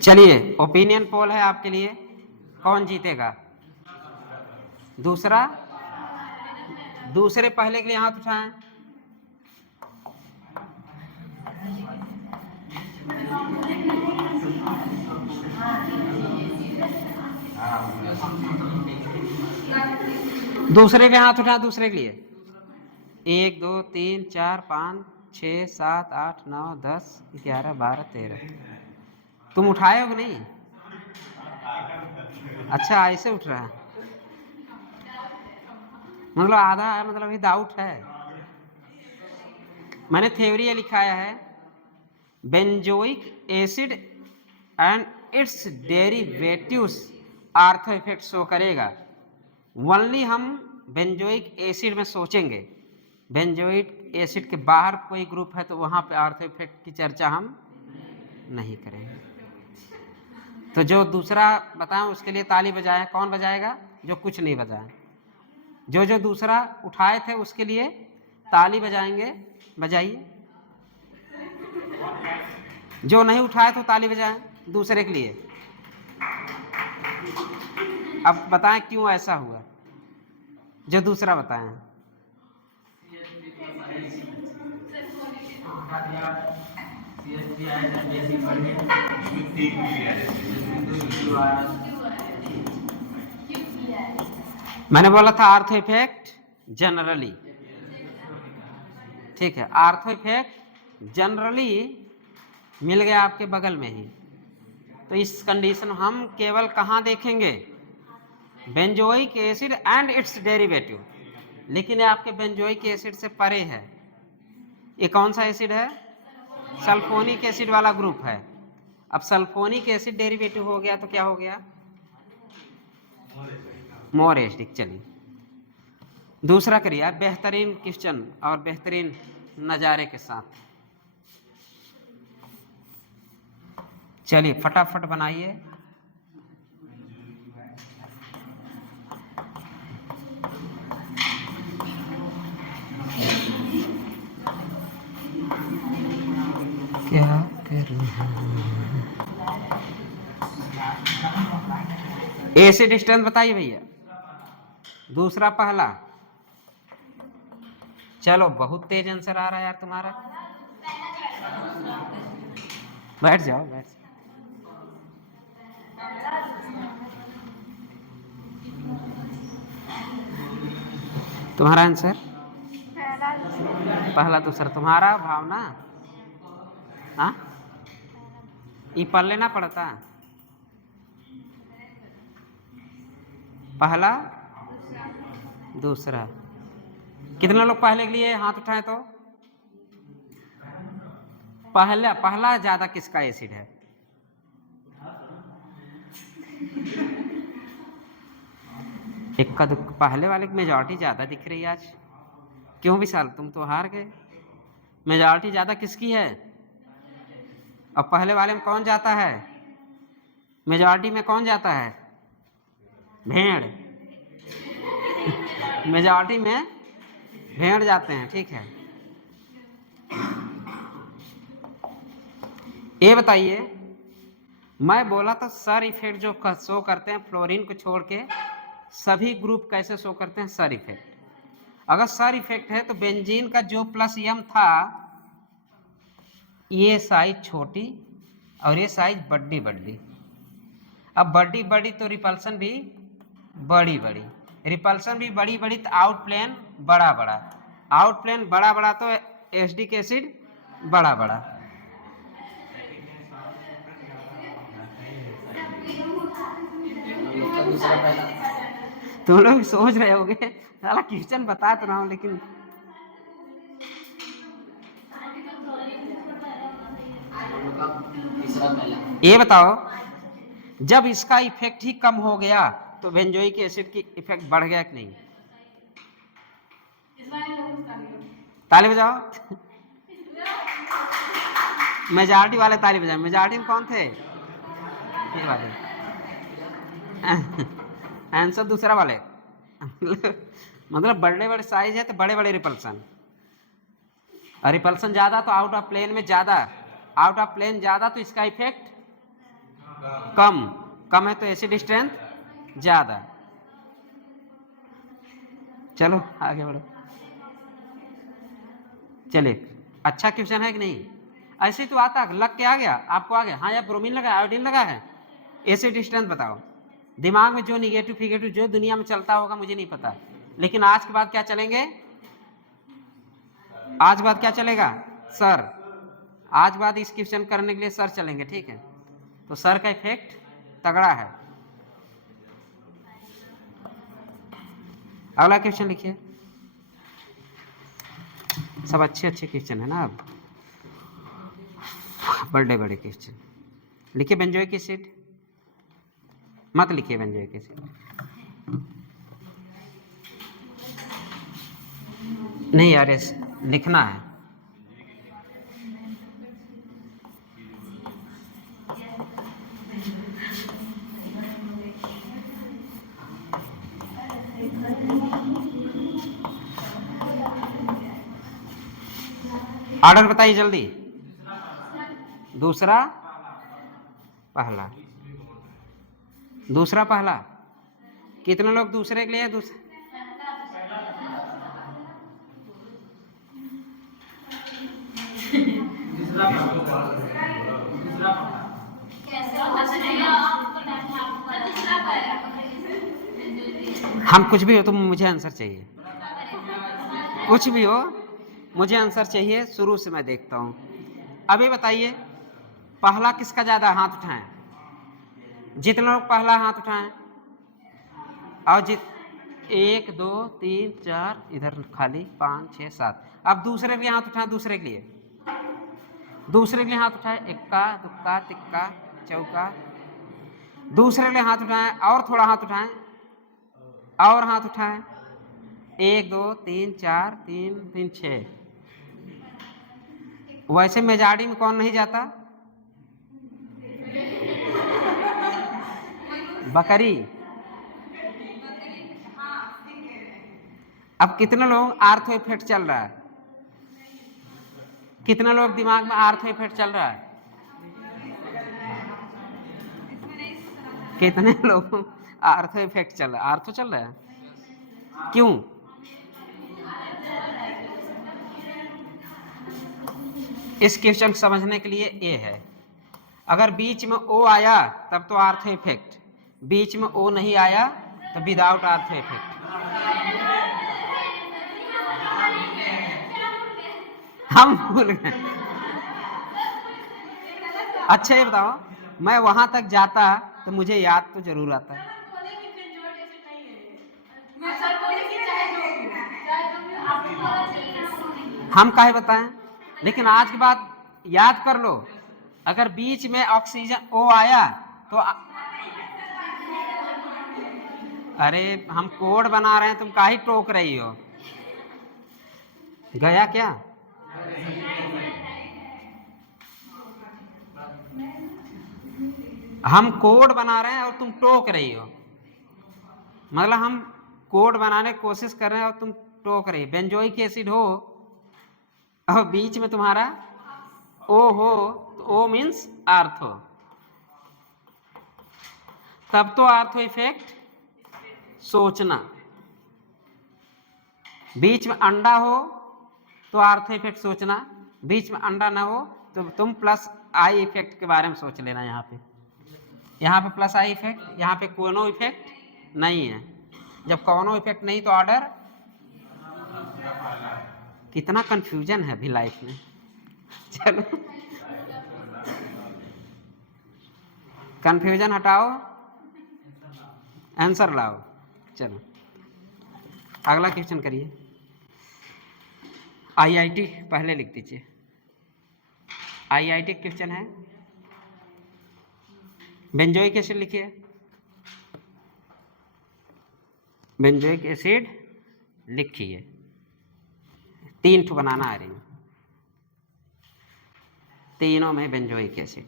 चलिए ओपिनियन पोल है आपके लिए, कौन जीतेगा? दूसरा, दूसरे पहले के लिए हाथ उठाएं। दूसरे पे हाथ उठा, दूसरे के लिए 1 2 3 4 5 6 7 8 9 10 11 12 13। तुम उठाए हो कि नहीं? अच्छा ऐसे उठ रहा है, मतलब आधा है, मतलब ये डाउट है। मैंने थ्योरी ये लिखाया है, benzoic acid and its derivatives ortho effect show करेगा। ओनली हम बेंजोइक एसिड में सोचेंगे, बेंजोइक एसिड के बाहर कोई ग्रुप है तो वहां पे आर्थो इफेक्ट की चर्चा हम नहीं करेंगे। तो जो दूसरा बताएं उसके लिए ताली बजाएं। कौन बजाएगा? जो कुछ नहीं बजाएं। जो दूसरा उठाए थे उसके लिए ताली बजाएंगे, बजाइए। जो नहीं उठाए तो ताली बजाएं दूसरे के लिए। अब बताएं क्यों ऐसा हुआ, जो दूसरा बताएं। मैंने बोला था आर्थो इफेक्ट जनरली, ठीक है, आर्थो इफेक्ट जनरली मिल गया आपके बगल में ही। तो इस कंडीशन हम केवल कहाँ देखेंगे? Benzoic acid and its derivative. लेकिन ये आपके बेंजोइक एसिड से परे है। ये कौन सा एसिड है? सल्फोनिक एसिड वाला ग्रुप है। अब सल्फोनिक एसिड डेरिवेटिव हो गया तो क्या हो गया? More acidic. चलिए दूसरा करिए आप, बेहतरीन क्वेश्चन और बेहतरीन नज़ारे के साथ। चलिए फटाफट बनाइए। क्या करूं? एसिड स्ट्रेंथ बताइए भैया। दूसरा पहला। चलो बहुत तेज आंसर आ रहा है यार तुम्हारा। बैठ जाओ, बैठ जाओ। तुम्हारा आंसर पहला दूसरा। तुम्हारा भावना? हाँ, ये पढ़ लेना पड़ता। पहला दूसरा। कितने लोग पहले के लिए हाथ उठाए? तो पहला ज्यादा किसका एसिड है? इक्का दुक्का। पहले वाले की मेजॉरिटी ज्यादा दिख रही है आज। क्यों विशाल, तुम तो हार गए। मेजॉरिटी ज्यादा किसकी है? अब पहले वाले में कौन जाता है? मेजॉरिटी में कौन जाता है? भेड़। मेजॉरिटी में भेड़ जाते हैं, ठीक है। ये बताइए, मैं बोला तो सर इफेक्ट जो शो करते हैं फ्लोरीन को छोड़ के सभी ग्रुप कैसे शो करते हैं? Sir effect. अगर सर इफेक्ट है तो बेंजीन का जो प्लस यम था ये साइज छोटी और ये साइज बड़ी बड़ी। अब बड़ी बड़ी तो रिपल्सन भी बड़ी बड़ी, रिपल्सन भी बड़ी बड़ी तो आउट प्लेन बड़ा बड़ा, आउट प्लेन बड़ा बड़ा तो एसिडिक एसिड बड़ा बड़ा। तुम लोग सोच रहे होगे साला क्वेश्चन बता तो रहा हूं, लेकिन ये बताओ जब इसका इफेक्ट ही कम हो गया तो बेंजोइक एसिड की इफेक्ट बढ़ गया कि नहीं? ताली बजाओ। मेजॉरिटी वाले ताली बजाओ। मेजॉरिटी में कौन थे? ये वाले। आंसर दूसरा वाले। मतलब बड़े बड़े साइज है तो बड़े बड़े रिपल्सन, और रिपल्सन ज्यादा तो आउट ऑफ प्लेन में ज्यादा, आउट ऑफ प्लेन ज्यादा तो इसका इफेक्ट कम, कम है तो एसिड स्ट्रेंथ ज्यादा। चलो आगे बढ़ो। चलिए अच्छा क्वेश्चन है कि नहीं? ऐसे तो आता लग के आ गया आपको, आ गया। हाँ, या ब्रोमीन लगा, आयोडीन लगा है। एसिड स्ट्रेंथ बताओ। दिमाग में जो निगेटिव फिगेटिव जो दुनिया में चलता होगा मुझे नहीं पता, लेकिन आज के बाद क्या चलेंगे, आज बाद क्या चलेगा सर, आज बाद इस क्वेश्चन करने के लिए सर चलेंगे, ठीक है। तो सर का इफेक्ट तगड़ा है। अगला क्वेश्चन लिखिए, सब अच्छे अच्छे क्वेश्चन है ना, अब बड़े बड़े क्वेश्चन लिखिए। बेंजोइक एसिड मत लिखिए, बेंजोइक एसिड नहीं यार, लिखना है। ऑर्डर बताइए जल्दी। दूसरा पहला, दूसरा पहला, कितने लोग दूसरे के लिए दूसरा, हम कुछ भी हो तो मुझे आंसर चाहिए, कुछ भी हो मुझे आंसर चाहिए, शुरू से मैं देखता हूं। अभी बताइए पहला किसका ज्यादा, हाथ उठाएं, जितने लोग पहला हाथ उठाएं, और एक दो तीन चार, इधर खाली 5 6 7। अब दूसरे के लिए हाथ उठाएं, दूसरे के लिए, दूसरे के लिए हाथ उठाएं, इक्का दुक्का तिक्का चौका, दूसरे के लिए हाथ उठाएं, और थोड़ा हाथ उठाएं, और हाथ उठाएं, 1 2 3 4 3 3 6। वैसे मेजॉरिटी में कौन नहीं जाता, बकरी। अब कितने लोग आर्थो इफेक्ट चल रहा है, कितने लोग दिमाग में आर्थो इफेक्ट चल रहा है, कितने लोग आर्थो इफेक्ट चल रहा है, आर्थो चल रहा है, क्यों? इस क्वेश्चन को समझने के लिए ए है, अगर बीच में ओ आया तब तो आर्थो इफेक्ट, बीच में ओ नहीं आया तो विदाउट आर्थो इफेक्ट। हम भूल गए। अच्छा ये बताओ, मैं वहां तक जाता तो मुझे याद तो जरूर आता। हम काहे बताएं, लेकिन आज के बाद याद कर लो, अगर बीच में ऑक्सीजन ओ आया तो अरे हम कोड बना रहे हैं, तुम काहे टोक रही हो, गया क्या? हम कोड बना रहे हैं और तुम टोक रही हो, मतलब हम कोड बनाने की कोशिश कर रहे हैं और तुम टोक रही हो। बेंजोइक एसिड हो और बीच में तुम्हारा ओ हो तो ओ मीन्स आर्थो, तब तो आर्थो इफेक्ट सोचना। बीच में अंडा हो तो आर्थो इफेक्ट सोचना, बीच में अंडा ना हो तो तुम प्लस आई इफेक्ट के बारे में सोच लेना। यहाँ पे प्लस आई इफेक्ट, यहाँ पे कोनो इफेक्ट नहीं है। जब कोनो इफेक्ट नहीं तो ऑर्डर, कितना कंफ्यूजन है अभी लाइफ में। चलो कंफ्यूजन हटाओ, आंसर लाओ। चलो अगला क्वेश्चन करिए। आईआईटी पहले लिख दीजिए, आईआईटी क्वेश्चन है। बेंजोइक एसिड लिखिए, बेंजोइक एसिड लिखिए, 3 ठो बनाना आ रही, तीनों में बेंजोइक एसिड।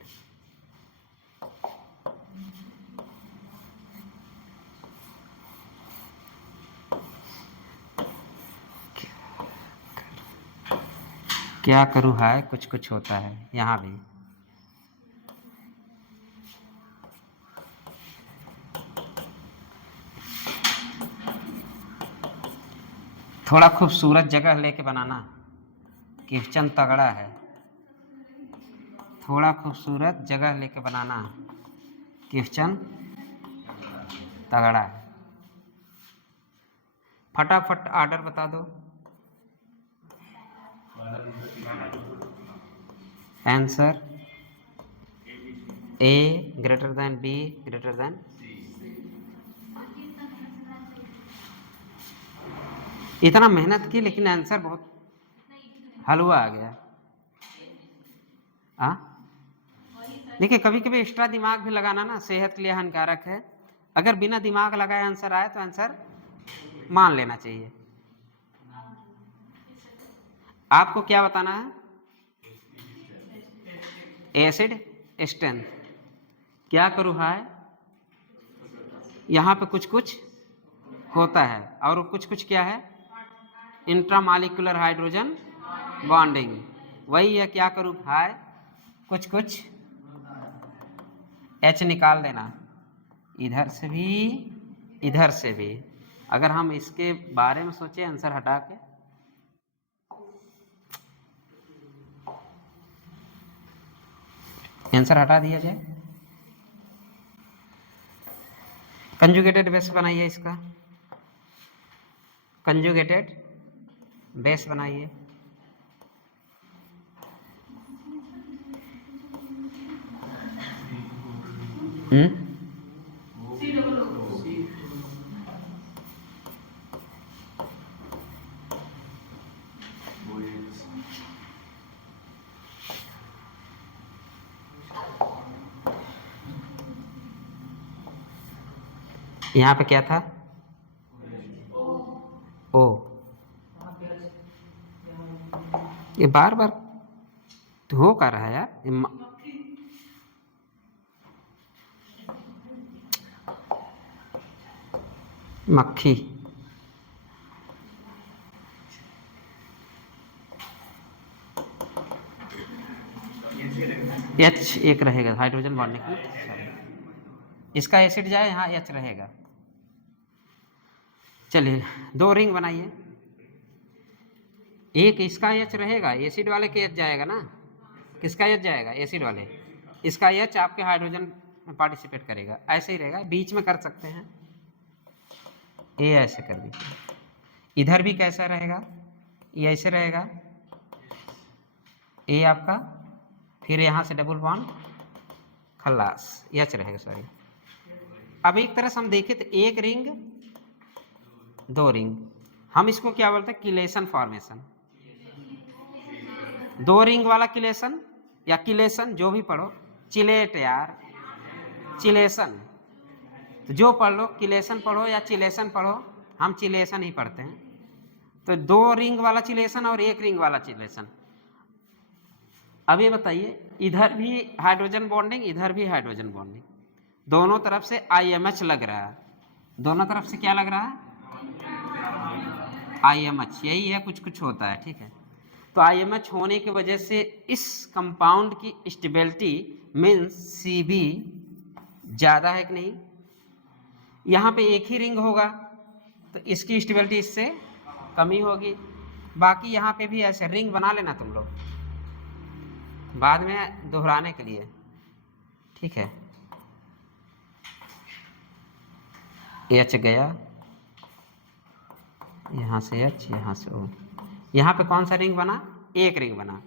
क्या करूँ है, कुछ कुछ होता है यहाँ भी। थोड़ा खूबसूरत जगह लेके बनाना, क्वेश्चन तगड़ा है, थोड़ा खूबसूरत जगह लेके बनाना क्वेश्चन तगड़ा है। फटाफट ऑर्डर बता दो। Answer A greater than be greater than, इतना मेहनत की लेकिन आंसर बहुत हलवा आ गया। देखिए कभी कभी एक्स्ट्रा दिमाग भी लगाना ना सेहत के लिए हानिकारक है। अगर बिना दिमाग लगाए आंसर आए तो आंसर मान लेना चाहिए। आपको क्या बताना है? Acid strength. क्या करूँ भाई, यहाँ पे कुछ कुछ होता है और कुछ कुछ क्या है, इंट्रामॉलिक्यूलर हाइड्रोजन बॉन्डिंग। वही है, क्या करूँ भाई, कुछ कुछ H निकाल देना, इधर से भी इधर से भी। अगर हम इसके बारे में सोचे आंसर हटा के, आंसर हटा दिया जाए। कंजुगेटेड बेस बनाइए, इसका कंजुगेटेड बेस बनाइए। यहाँ पे क्या था, ओ, ये बार बार हो कर रहा है यार, मक्खी। H एक रहेगा हाइड्रोजन बॉन्डिंग की, इसका एसिड जाए यहाँ H रहेगा। चलिए दो रिंग बनाइए, एक इसका H रहेगा, एसिड वाले के H जाएगा ना, किसका H जाएगा, एसिड वाले, इसका H आपके हाइड्रोजन में पार्टिसिपेट करेगा, ऐसे ही रहेगा। बीच में कर सकते हैं, ये ऐसे कर दीजिए। इधर भी कैसा रहेगा, ये ऐसे रहेगा, ये आपका, फिर यहाँ से डबल बॉन्ड खल्लास, H रहेगा सॉरी। अब एक तरह से हम देखें तो एक रिंग दो रिंग, हम इसको क्या बोलते हैं, किलेशन फॉर्मेशन। दो रिंग वाला किलेशन या किलेशन जो भी पढ़ो, चिलेट यार, चिलेशन तो जो पढ़ लो, किलेशन पढ़ो या चिलेशन पढ़ो, हम चिलेशन ही पढ़ते हैं। तो दो रिंग वाला चिलेशन और एक रिंग वाला चिलेशन। अब ये बताइए, इधर भी हाइड्रोजन बॉन्डिंग इधर भी हाइड्रोजन बॉन्डिंग, दोनों तरफ से IMH लग रहा है, दोनों तरफ से क्या लग रहा है, IMH, यही है, कुछ कुछ होता है, ठीक है। तो IMH होने की वजह से इस कंपाउंड की स्टेबिलिटी मीन्स CB ज़्यादा है कि नहीं। यहाँ पे एक ही रिंग होगा तो इसकी स्टेबिलिटी इससे कमी होगी। बाकी यहाँ पे भी ऐसे रिंग बना लेना तुम लोग बाद में दोहराने के लिए, ठीक है। H गया, यहाँ से H, यहाँ से O, यहाँ पे कौन सा रिंग बना, एक रिंग बना,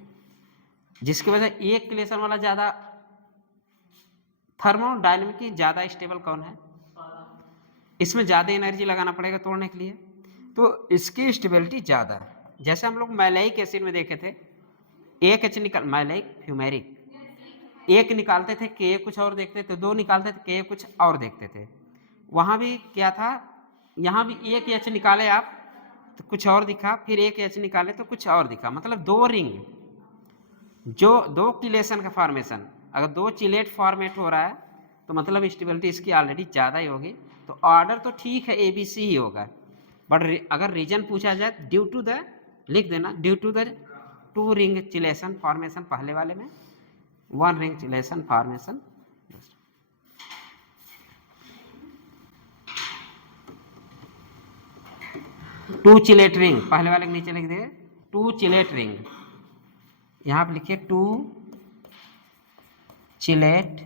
जिसकी वजह एक किलेशन वाला ज़्यादा थर्मोडायनेमिकली ज़्यादा स्टेबल कौन है, इसमें ज़्यादा एनर्जी लगाना पड़ेगा तोड़ने के लिए, तो इसकी स्टेबिलिटी ज़्यादा है। जैसे हम लोग मैलाइक एसिड में देखे थे, एक H निकल, मैलाइक फ्यूमेरिक, एक निकालते थे के कुछ और देखते थे, दो निकालते थे के कुछ और देखते थे। वहाँ भी क्या था, यहाँ भी एक H निकाले आप तो कुछ और दिखा, फिर एक H निकाले तो कुछ और दिखा। मतलब दो रिंग, जो दो किलेशन का फॉर्मेशन, अगर दो चिलेट फॉर्मेट हो रहा है तो मतलब स्टेबिलिटी इसकी ऑलरेडी ज़्यादा ही होगी। तो ऑर्डर तो ठीक है ABC ही होगा, बट अगर रीजन पूछा जाए ड्यू टू द, लिख देना due to the two ring chelation formation पहले वाले में, one ring chelation formation. Two chelate ring पहले वाले के नीचे लिख दे, टू चिलेट रिंग, यहाँ पे लिखिए टू चिलेट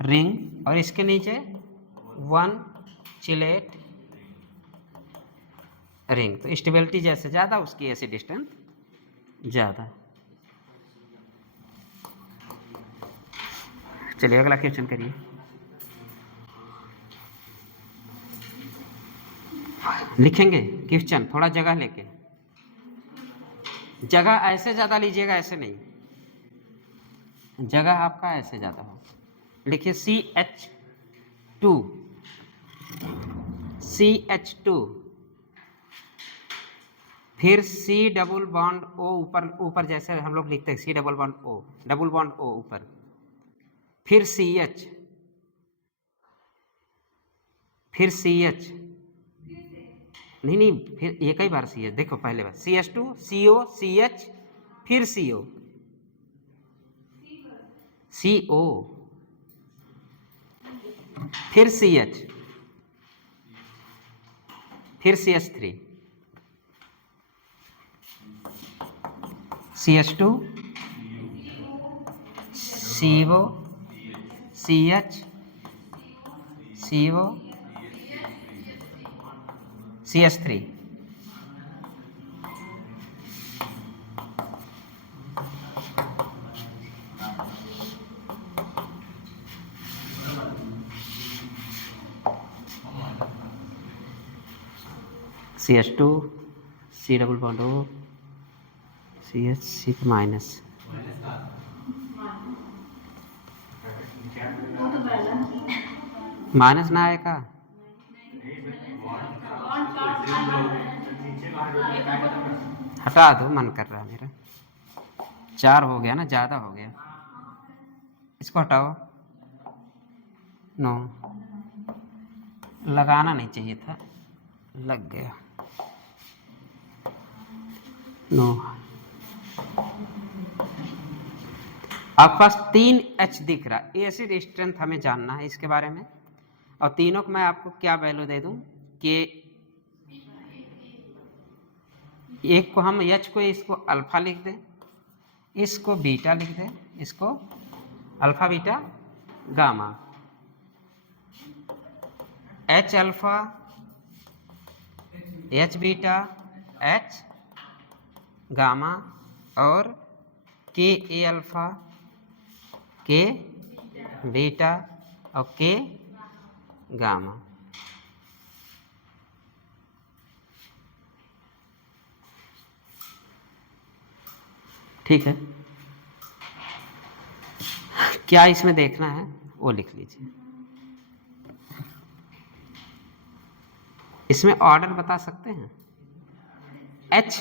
रिंग, और इसके नीचे वन चिलेट रिंग। तो स्टेबिलिटी जैसे ज़्यादा उसकी एसिड स्ट्रेंथ ज़्यादा। चलिए अगला क्वेश्चन करिए। लिखेंगे क्वेश्चन थोड़ा जगह लेके, जगह ऐसे ज़्यादा लीजिएगा, ऐसे नहीं, जगह आपका ऐसे ज़्यादा हो। लिखिए CH2, CH2, फिर C डबल बॉन्ड O ऊपर, ऊपर जैसे हम लोग लिखते हैं C double bond O, double bond O ऊपर, फिर CH, फिर CH, नहीं नहीं, फिर एक ही बार CH, देखो पहले बार CH2 CO CH फिर CO CO फिर CH फिर CH3 CH2 CO CH CO CH3। CH2 C double bond O CH C minus, minus ना आएगा, हटा दो, मन कर रहा मेरा। 4 हो गया ना, ज़्यादा हो गया, इसको हटाओ। 9 लगाना नहीं चाहिए था, लग गया। 9 आपके पास 3H दिख रहा है। एसिड स्ट्रेंथ हमें जानना है इसके बारे में, और तीनों को मैं आपको क्या वैल्यू दे दूं कि एक को हम H को, इसको अल्फा लिख दें, इसको बीटा लिख दें, इसको alpha beta gamma, H alpha H beta H gamma, और K A alpha K beta और K गामा। ठीक है, क्या इसमें देखना है वो लिख लीजिए। इसमें ऑर्डर बता सकते हैं, H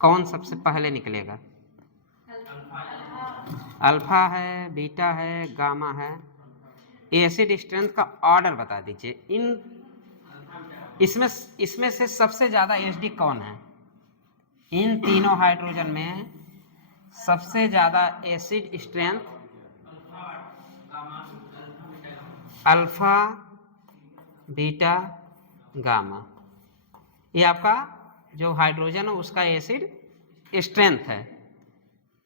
कौन सबसे पहले निकलेगा? अल्फा है, बीटा है, गामा है। एसिड स्ट्रेंथ का ऑर्डर बता दीजिए। इसमें से सबसे ज़्यादा एसडी कौन है? इन तीनों हाइड्रोजन में सबसे ज़्यादा acid strength alpha beta gamma, ये आपका जो हाइड्रोजन है उसका एसिड स्ट्रेंथ है।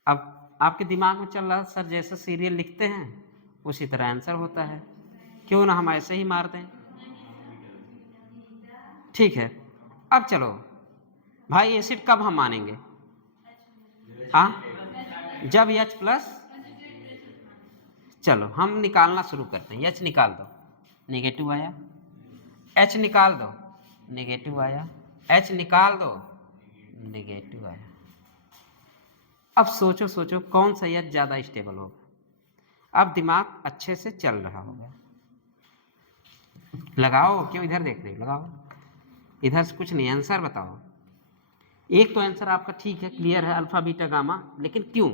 अब आपके दिमाग में चल रहा सर जैसे सीरियल लिखते हैं उसी तरह आंसर होता है, क्यों ना हम ऐसे ही मार दें। ठीक है, अब चलो भाई एसिड कब हम मानेंगे? हाँ, जब H प्लस, चलो हम निकालना शुरू करते हैं। H निकाल दो, नेगेटिव आया, H निकाल दो, नेगेटिव आया, H निकाल दो, नेगेटिव आया। अब सोचो सोचो कौन सा H ज़्यादा स्टेबल होगा। अब दिमाग अच्छे से चल रहा होगा, लगाओ, क्यों इधर देख रहे हो, लगाओ, इधर से कुछ नहीं, आंसर बताओ। एक तो आंसर आपका ठीक है, क्लियर है, अल्फा बीटा गामा, लेकिन क्यों?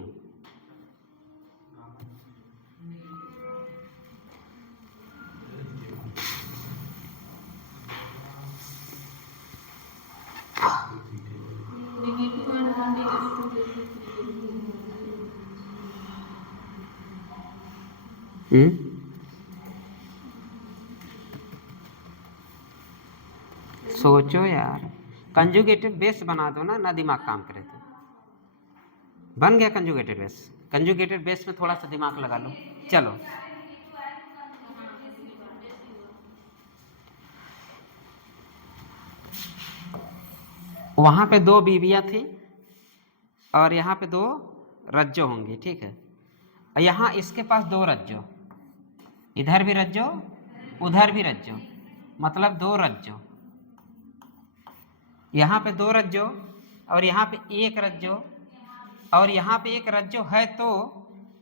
सोचो यार, कंजुगेटेड बेस बना दो ना दिमाग काम करे तो। बन गया कंजुगेटेड बेस। कंजुगेटेड बेस में थोड़ा सा दिमाग लगा लो। चलो वहाँ पे 2 बीवियाँ थी और यहाँ पे 2 रज्जो होंगी, ठीक है। यहाँ इसके पास 2 रज्जो, इधर भी रज्जो उधर भी रज्जो, मतलब 2 रज्जो। यहाँ पे 2 रज्जो और यहाँ पे 1 रज्जो और यहाँ पे 1 रज्जो है तो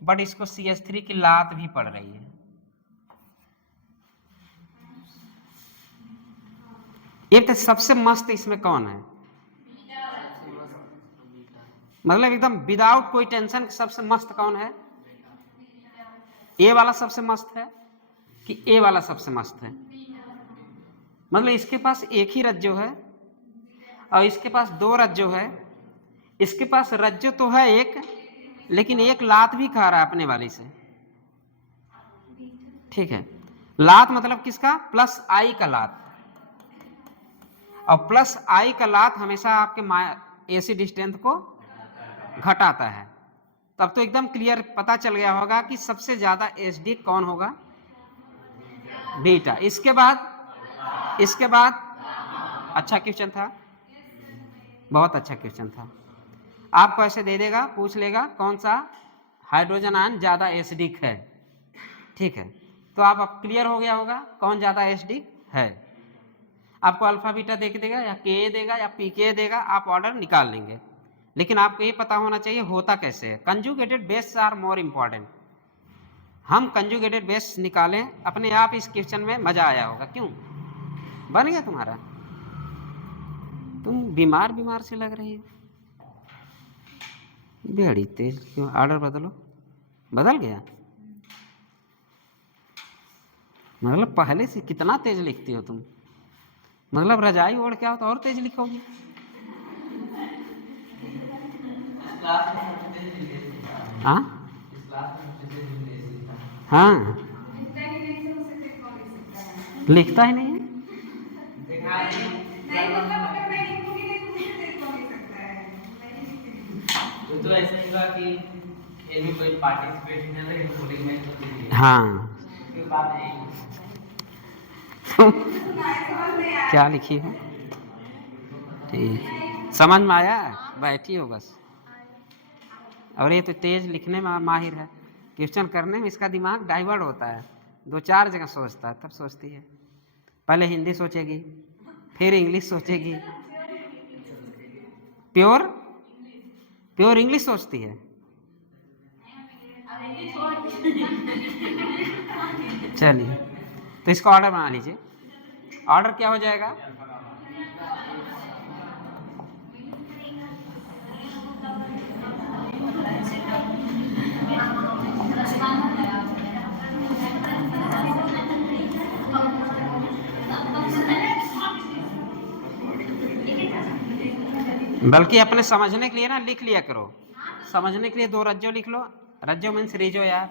बट इसको CH3 की लात भी पड़ रही है। ये तो सबसे मस्त इसमें कौन है? मतलब एकदम विदाउट कोई टेंशन सबसे मस्त कौन है? ए वाला सबसे मस्त है कि ए वाला सबसे मस्त है? मतलब इसके पास एक ही रज्जो है और इसके पास 2 रज्जो है। इसके पास रज्जो तो है एक, लेकिन एक लात भी खा रहा है अपने वाली से, ठीक है। लात मतलब किसका? प्लस आई का लात। और प्लस आई का लात हमेशा आपके एसिड स्ट्रेंथ को घटाता है। तब तो एकदम क्लियर पता चल गया होगा कि सबसे ज्यादा एसिडिक कौन होगा? बीटा। इसके बाद अच्छा क्वेश्चन था, बहुत अच्छा क्वेश्चन था। आपको ऐसे दे देगा, पूछ लेगा कौन सा हाइड्रोजन आयन ज्यादा एसिडिक है, ठीक है। तो आप अब क्लियर हो गया होगा कौन ज्यादा एसिडिक है। आपको अल्फा बीटा दे के देगा या के देगा या पीके देगा, आप ऑर्डर निकाल लेंगे। लेकिन आपको ये पता होना चाहिए होता कैसे है। Conjugated base are more important. हम कंजुगेटेड बेस निकालें, अपने आप इस क्वेश्चन में मजा आया होगा। क्यों बन गया तुम्हारा? तुम बीमार से लग रही है, बड़ी तेज। क्यों? ऑर्डर बदलो। बदल गया? मतलब पहले से कितना तेज लिखती हो तुम? मतलब रजाई ओढ़ के आओ तो और तेज लिखोगी। हाँ हाँ, लिखता ही नहीं है। तो ऐसा ही हुआ कि ये भी कोई पार्टिसिपेट नहीं है, बोलिंग में तो हाँ, कोई बात नहीं। क्या लिखी हो? ठीक, समझ में आया? बैठी हो बस। और ये तो तेज लिखने में माहिर है, क्वेश्चन करने में इसका दिमाग डाइवर्ट होता है, 2-4 जगह सोचता है, तब सोचती है। पहले हिंदी सोचेगी, फिर इंग्लिश सोचेगी, प्योर इंग्लिश सोचती है। चलिए, तो इसका ऑर्डर बना लीजिए। ऑर्डर क्या हो जाएगा? बल्कि अपने समझने के लिए ना लिख लिया करो। समझने के लिए 2 रज्जो लिख लो। रज्जो मीन्स रिजो यार,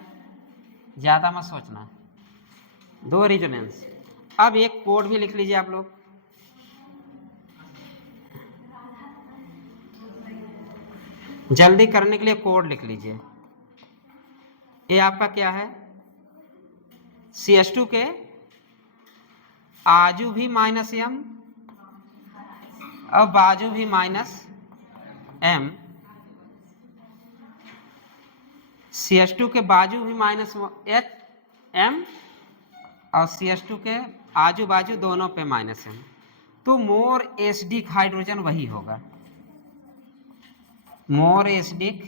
ज्यादा मत सोचना। 2 रिजोनेंस। अब एक कोड भी लिख लीजिए आप लोग। जल्दी करने के लिए कोड लिख लीजिए। ये आपका क्या है? CH2 के आजू भी -M और बाजू भी -M। CH2 के बाजू भी -M और CH2 के आजू बाजू दोनों पे -M। तो मोर एसिडिक हाइड्रोजन वही होगा, मोर एसिडिक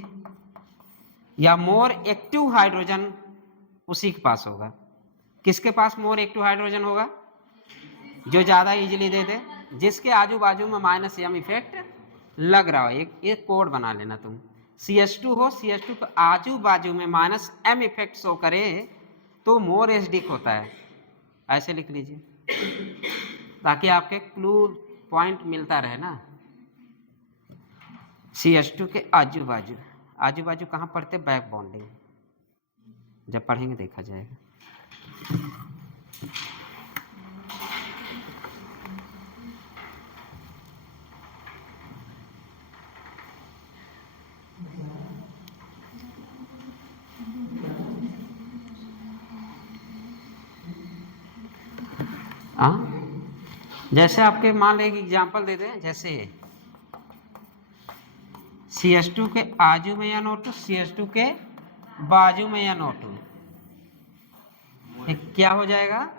या मोर एक्टिव हाइड्रोजन उसी के पास होगा। किसके पास मोर एक्टिव हाइड्रोजन होगा? जो ज्यादा इजीली दे दे, जिसके आजू बाजू में -M इफेक्ट लग रहा हो। एक कोड बना लेना तुम। CH2 हो, CH2 के आजू बाजू में -M इफेक्ट शो करे तो मोर एसिडिक होता है। ऐसे लिख लीजिए ताकि आपके क्लू पॉइंट मिलता रहे ना। CH2 के आजू बाजू कहाँ पड़ते? Back bonding. जब पढ़ेंगे देखा जाएगा। हाँ, जैसे आपके मान लें एग्जाम्पल दे दें, जैसे CH2 के आजू में NO2, CH2 के बाजू में NO2, क्या हो जाएगा?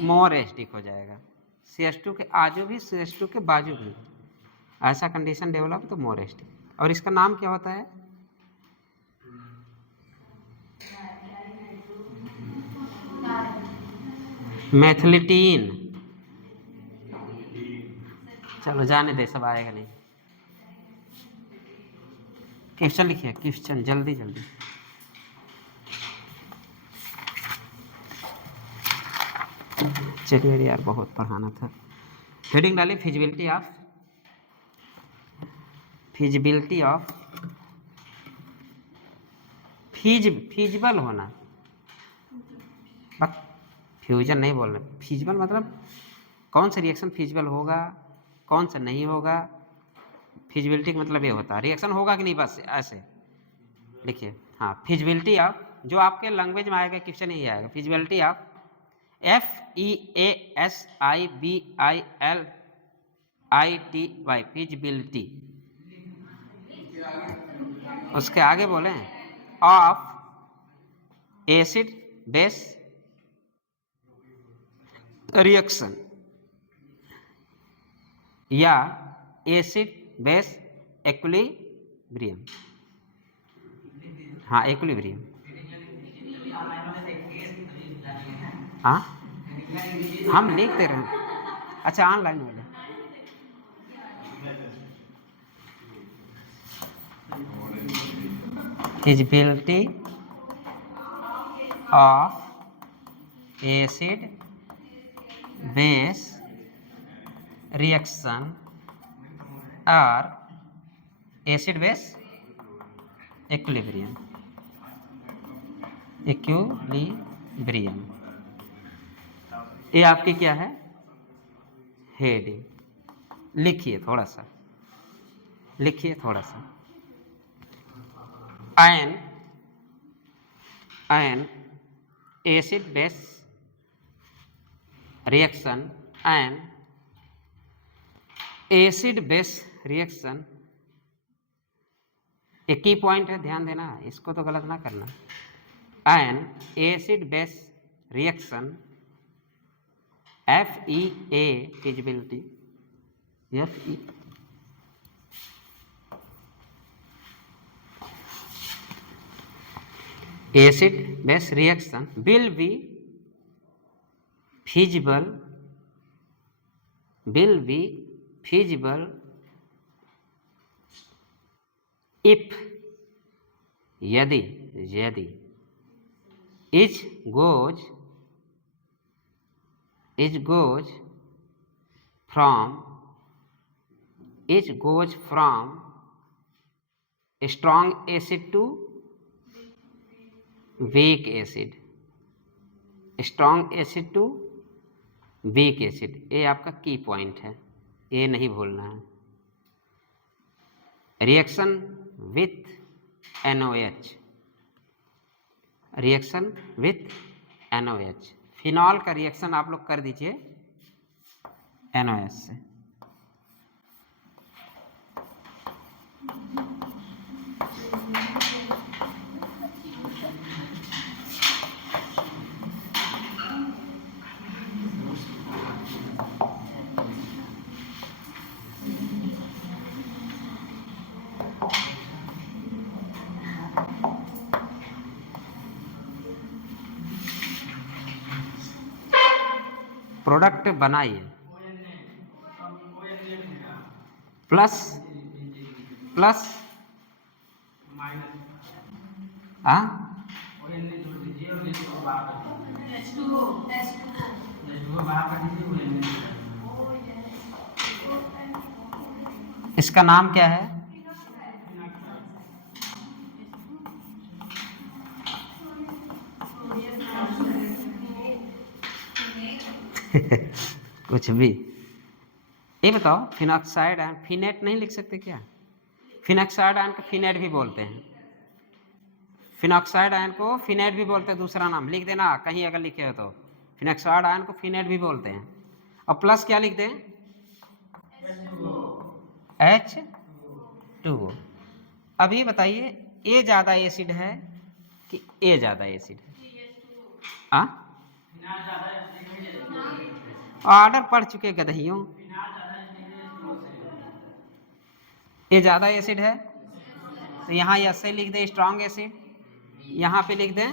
मोर एसिडिक हो जाएगा। CH2 के आजू भी, CH2 के बाजू भी, ऐसा कंडीशन डेवलप तो मोर एसिडिक। और इसका नाम क्या होता है? मैथिलिटीन। चलो जाने दे, सब आएगा नहीं। क्वेश्चन लिखिए, क्वेश्चन जल्दी जल्दी। चलिए यार, बहुत पढ़ाना था। हेडिंग डालिए फिजिबिलिटी ऑफ फिजिबल होना, फ्यूजन नहीं बोल रहे। फिजिबल मतलब कौन सा रिएक्शन फिजिबल होगा, कौन सा नहीं होगा। फिजिबिलिटी का मतलब ये होता है रिएक्शन होगा कि नहीं, बस ऐसे लिखिए। हाँ, फिजिबिलिटी ऑफ, जो आपके लैंग्वेज में आएगा क्वेश्चन यही आएगा। Feasibility of, FEASIBILITY, feasibility. उसके आगे बोले ऑफ एसिड बेस रिएक्शन या एसिड बेस इक्विलिब्रियम। हाँ, इक्विलिब्रियम। हाँ, हम लिखते रहे। अच्छा, ऑनलाइन वाले feasibility of acid base reaction और एसिड बेस इक्विलिब्रियम। ये आपकी क्या है? हेडिंग। लिखिए थोड़ा सा, an acid base reaction and acid base reaction, एक की पॉइंट है, ध्यान देना, इसको तो गलत ना करना। an acid base reaction, FEA feasibility, FE acid base reaction will be feasible if, यदि each goes from strong acid to weak acid, ये आपका की पॉइंट है, ये नहीं भूलना है। रिएक्शन विथ NOH, फिनॉल का रिएक्शन आप लोग कर दीजिए NOH से। प्रोडक्ट बनाइए, प्लस इसका नाम क्या है? कुछ भी। ये बताओ, फिनॉक्साइड आयन, फिनेट नहीं लिख सकते क्या? फिनॉक्साइड आयन को फिनेट भी बोलते हैं, फिनॉक्साइड आयन को फिनेट भी बोलते हैं, दूसरा नाम लिख देना कहीं अगर लिखे हो तो। फिनॉक्साइड आयन को फिनेट भी बोलते हैं। और प्लस क्या लिख दें? 2O। अभी बताइए ए ज़्यादा एसिड है कि ए ज़्यादा एसिड है? ऑर्डर पढ़ चुके गधइयों। ए ज़्यादा एसिड है तो यहाँ ऐसे लिख दें स्ट्रॉन्ग एसिड, यहाँ पे लिख दें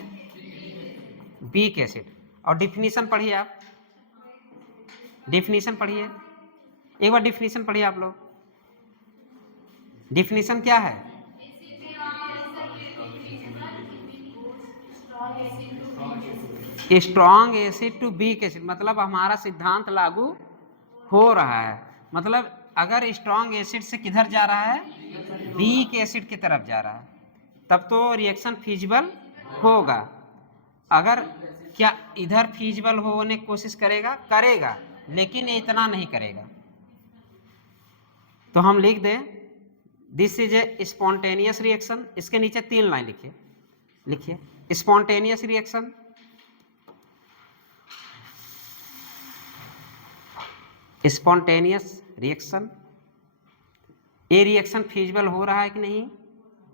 वीक एसिड। और डिफिनीशन पढ़िए आप, डिफिनीशन पढ़िए एक बार, डिफिनीशन पढ़िए आप लोग। डिफिनीशन क्या है? Strong acid to weak acid, मतलब हमारा सिद्धांत लागू हो रहा है। मतलब अगर स्ट्रॉन्ग एसिड से किधर जा रहा है, वीक एसिड की तरफ जा रहा है, तब तो रिएक्शन फीजिबल होगा। अगर क्या इधर फीजिबल होने की कोशिश करेगा, करेगा, लेकिन इतना नहीं करेगा। तो हम लिख दें this is a spontaneous reaction. इसके नीचे 3 लाइन लिखिए, लिखिए स्पॉन्टेनियस रिएक्शन, स्पॉन्टेनियस रिएक्शन। ये रिएक्शन फीजिबल हो रहा है कि नहीं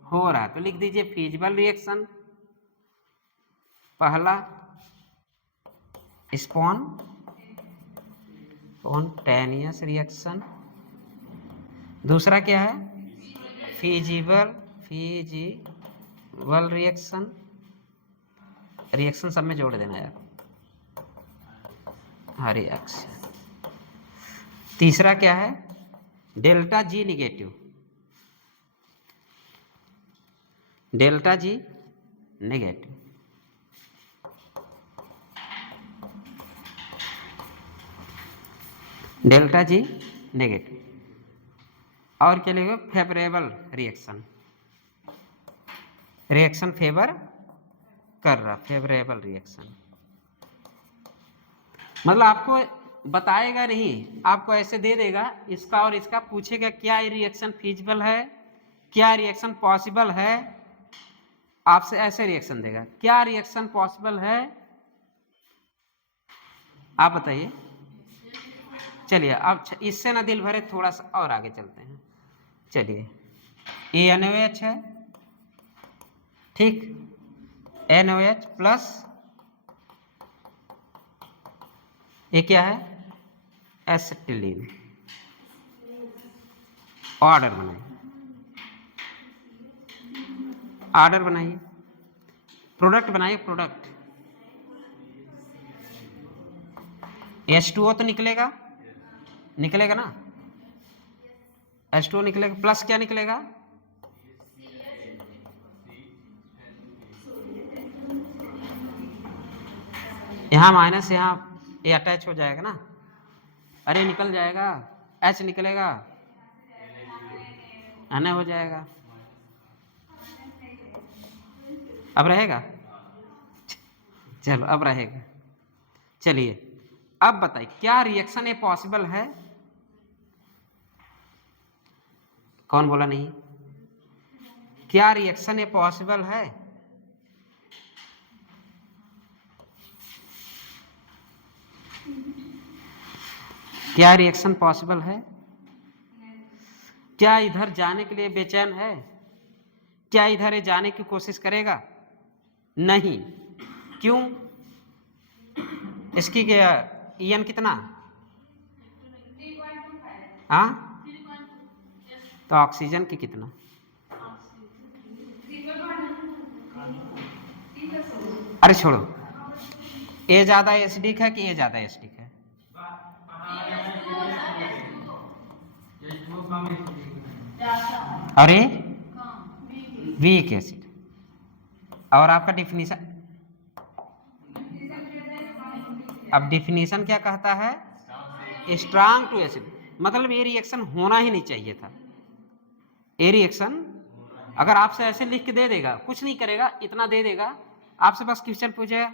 हो रहा है, तो लिख दीजिए फीजिबल रिएक्शन पहला, स्पॉन्टेनियस रिएक्शन। दूसरा क्या है? Feasible reaction. रिएक्शन सब में जोड़ देना यार, हाँ रिएक्शन। तीसरा क्या है? Delta G negative, delta G negative. Delta G negative. और क्या लिखो? फेवरेबल रिएक्शन, रिएक्शन फेवर कर रहा, फेवरेबल रिएक्शन। मतलब आपको बताएगा नहीं, आपको ऐसे दे देगा इसका और इसका, पूछेगा क्या ये रिएक्शन फीजिबल है, क्या रिएक्शन पॉसिबल है, आपसे ऐसे रिएक्शन देगा। क्या रिएक्शन पॉसिबल है आप बताइए। चलिए अब इससे ना दिल भरे, थोड़ा सा और आगे चलते हैं। चलिए NaOH है, ठीक, NaOH प्लस ये क्या है? एसिटिलीन। ऑर्डर बनाइए, ऑर्डर बनाइए, प्रोडक्ट बनाइए, प्रोडक्ट। H2O तो निकलेगा, निकलेगा ना, H2O निकलेगा, प्लस क्या निकलेगा? यहाँ माइनस, यहाँ ये अटैच हो जाएगा ना, अरे निकल जाएगा, H निकलेगा, Na हो जाएगा। अब रहेगा? चलो अब रहेगा। चलिए अब बताइए क्या रिएक्शन ये पॉसिबल है? कौन बोला नहीं? क्या रिएक्शन ये पॉसिबल है? क्या रिएक्शन पॉसिबल है? क्या इधर जाने के लिए बेचैन है? क्या इधर जाने की कोशिश करेगा? नहीं। क्यों? इसकी क्या EN कितना? हाँ, तो ऑक्सीजन की कितना? अरे छोड़ो, ए ज्यादा एसिडिक है कि ए ज्यादा एसिडिक है? अरे वीक एसिड। और आपका डिफिनीशन, अब डिफिनीशन क्या कहता है? स्ट्रॉन्ग टू एसिड, मतलब ये रिएक्शन होना ही नहीं चाहिए था। ये रिएक्शन अगर आपसे ऐसे लिख के दे देगा, कुछ नहीं करेगा, इतना दे देगा, आपसे बस क्वेश्चन पूछेगा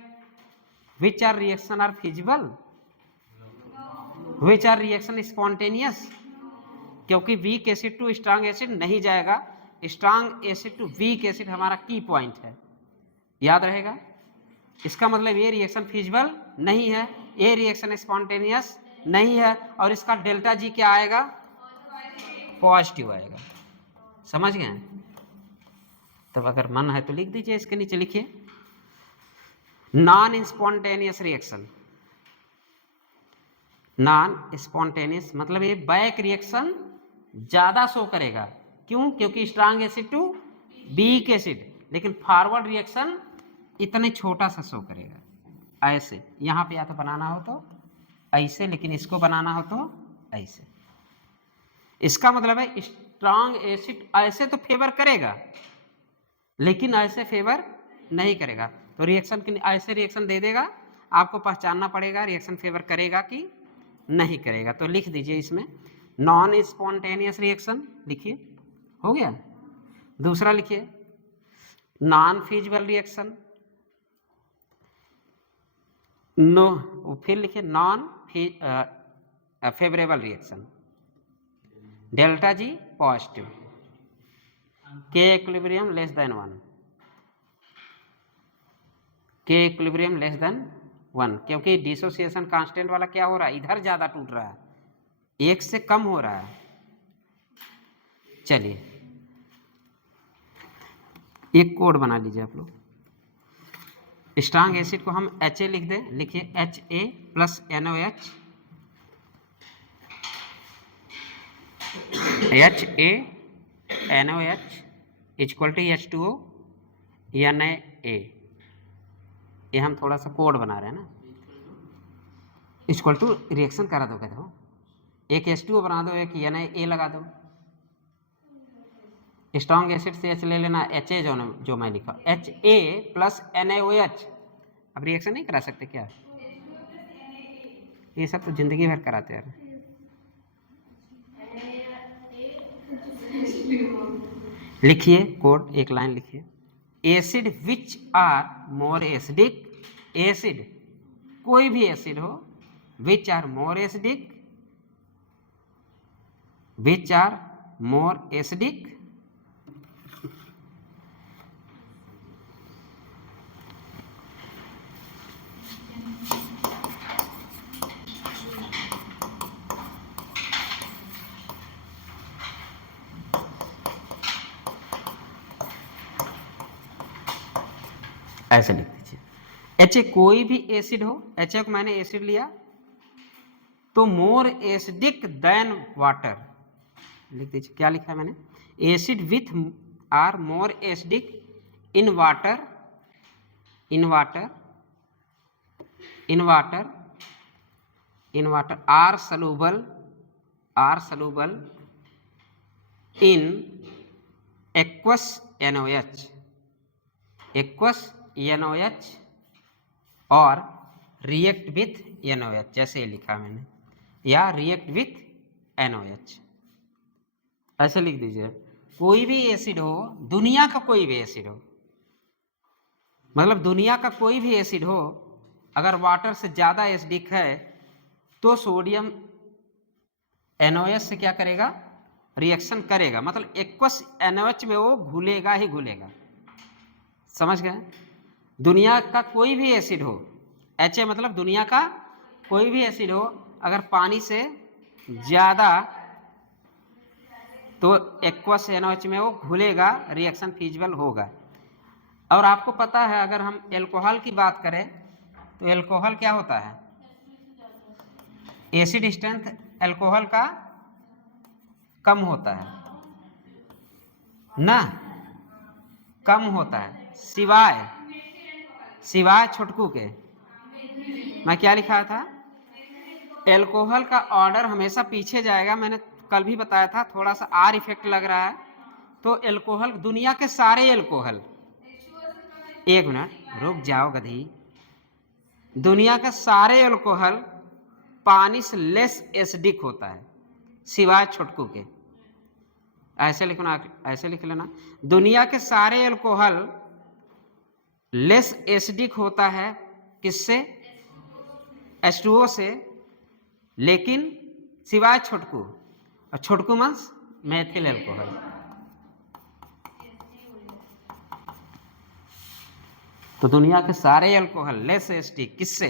which are reaction are feasible, which are reaction spontaneous, क्योंकि weak acid to strong acid नहीं जाएगा, strong acid to weak acid हमारा की पॉइंट है, याद रहेगा। इसका मतलब ये रिएक्शन फिजिबल नहीं है, ये रिएक्शन स्पॉन्टेनियस नहीं है, और इसका डेल्टा जी क्या आएगा? पॉजिटिव आएगा। समझ गए? तब अगर मन है तो लिख दीजिए, इसके नीचे लिखिए non spontaneous reaction. Non spontaneous मतलब ये बैक रिएक्शन ज्यादा शो करेगा। क्यों? क्योंकि strong acid to weak acid, लेकिन फॉरवर्ड रिएक्शन इतने छोटा सा शो करेगा। ऐसे यहाँ पे या तो बनाना हो तो ऐसे, लेकिन इसको बनाना हो तो ऐसे। इसका मतलब है स्ट्रांग एसिड ऐसे तो फेवर करेगा, लेकिन ऐसे फेवर नहीं करेगा। तो रिएक्शन की ऐसे रिएक्शन दे देगा, आपको पहचानना पड़ेगा रिएक्शन फेवर करेगा कि नहीं करेगा। तो लिख दीजिए इसमें नॉन स्पॉन्टेनियस रिएक्शन लिखिए, हो गया। दूसरा लिखिए नॉन फीजिबल रिएक्शन, नो, फिर लिखिए non favourable reaction, delta G positive, के इक्विलिब्रियम लेस देन 1, के इक्विलिब्रियम लेस देन 1, क्योंकि डिसोसिएशन कांस्टेंट वाला क्या हो रहा है, इधर ज्यादा टूट रहा है, एक से कम हो रहा है। चलिए एक कोड बना लीजिए आप लोग। स्ट्रांग एसिड को हम HA लिख दें, लिखिए HA plus NOH, HA NOH equal to H2O Na। ये हम थोड़ा सा कोड बना रहे हैं ना, इक्वल टू रिएक्शन करा दो, कहते हो एक H2O बना दो, एक Na लगा दो। स्ट्रॉन्ग एसिड से H ले लेना, HA जो मैं लिखा HA प्लस NaOH। अब रिएक्शन नहीं करा सकते क्या? ये सब तो जिंदगी भर कराते हैं। लिखिए कोड, एक लाइन लिखिए, acid which are more acidic, acid कोई भी एसिड हो which are more acidic, which are more acidic ऐसे लिख दीजिए। HA कोई भी एसिड हो, HA को मैंने एसिड लिया तो मोर एसिडिक देन वाटर लिख दीजिए। क्या लिखा है मैंने? Acid with are more acidic in water, in water, in water, in water are soluble, are soluble in aqueous NOH, aqueous NOH और रिएक्ट विथ NOH, जैसे ये लिखा मैंने, या रिएक्ट विथ NOH ऐसे लिख दीजिए। कोई भी एसिड हो, दुनिया का कोई भी एसिड हो, मतलब दुनिया का कोई भी एसिड हो, अगर वाटर से ज्यादा एसिडिक है तो सोडियम NOH से क्या करेगा? रिएक्शन करेगा, मतलब एक्वस NOH में वो घुलेगा ही घुलेगा। समझ गए? दुनिया का कोई भी एसिड हो, HA मतलब दुनिया का कोई भी एसिड हो, अगर पानी से ज्यादा तो एक्वस NOH में वो घुलेगा, रिएक्शन फीजिबल होगा। और आपको पता है अगर हम एल्कोहल की बात करें तो एल्कोहल क्या होता है? एसिड स्ट्रेंथ एल्कोहल का कम होता है ना, कम होता है, सिवाय छुटकू के। मैं क्या लिखा था? एल्कोहल का ऑर्डर हमेशा पीछे जाएगा, मैंने कल भी बताया था, थोड़ा सा आर इफेक्ट लग रहा है। तो एल्कोहल, दुनिया के सारे एल्कोहल, एक मिनट रुक जाओ गधी, दुनिया का सारे एल्कोहल पानी से लेस एसिडिक होता है सिवाय छुटकू के। ऐसे लिखना, ऐसे लिख लेना, दुनिया के सारे एल्कोहल लेस एसिडिक होता है किससे? H2O से, लेकिन सिवाय छुटकू, और छुटकू मींस मेथिल एल्कोहल। तो दुनिया के सारे एल्कोहल लेस एसिडिक किससे?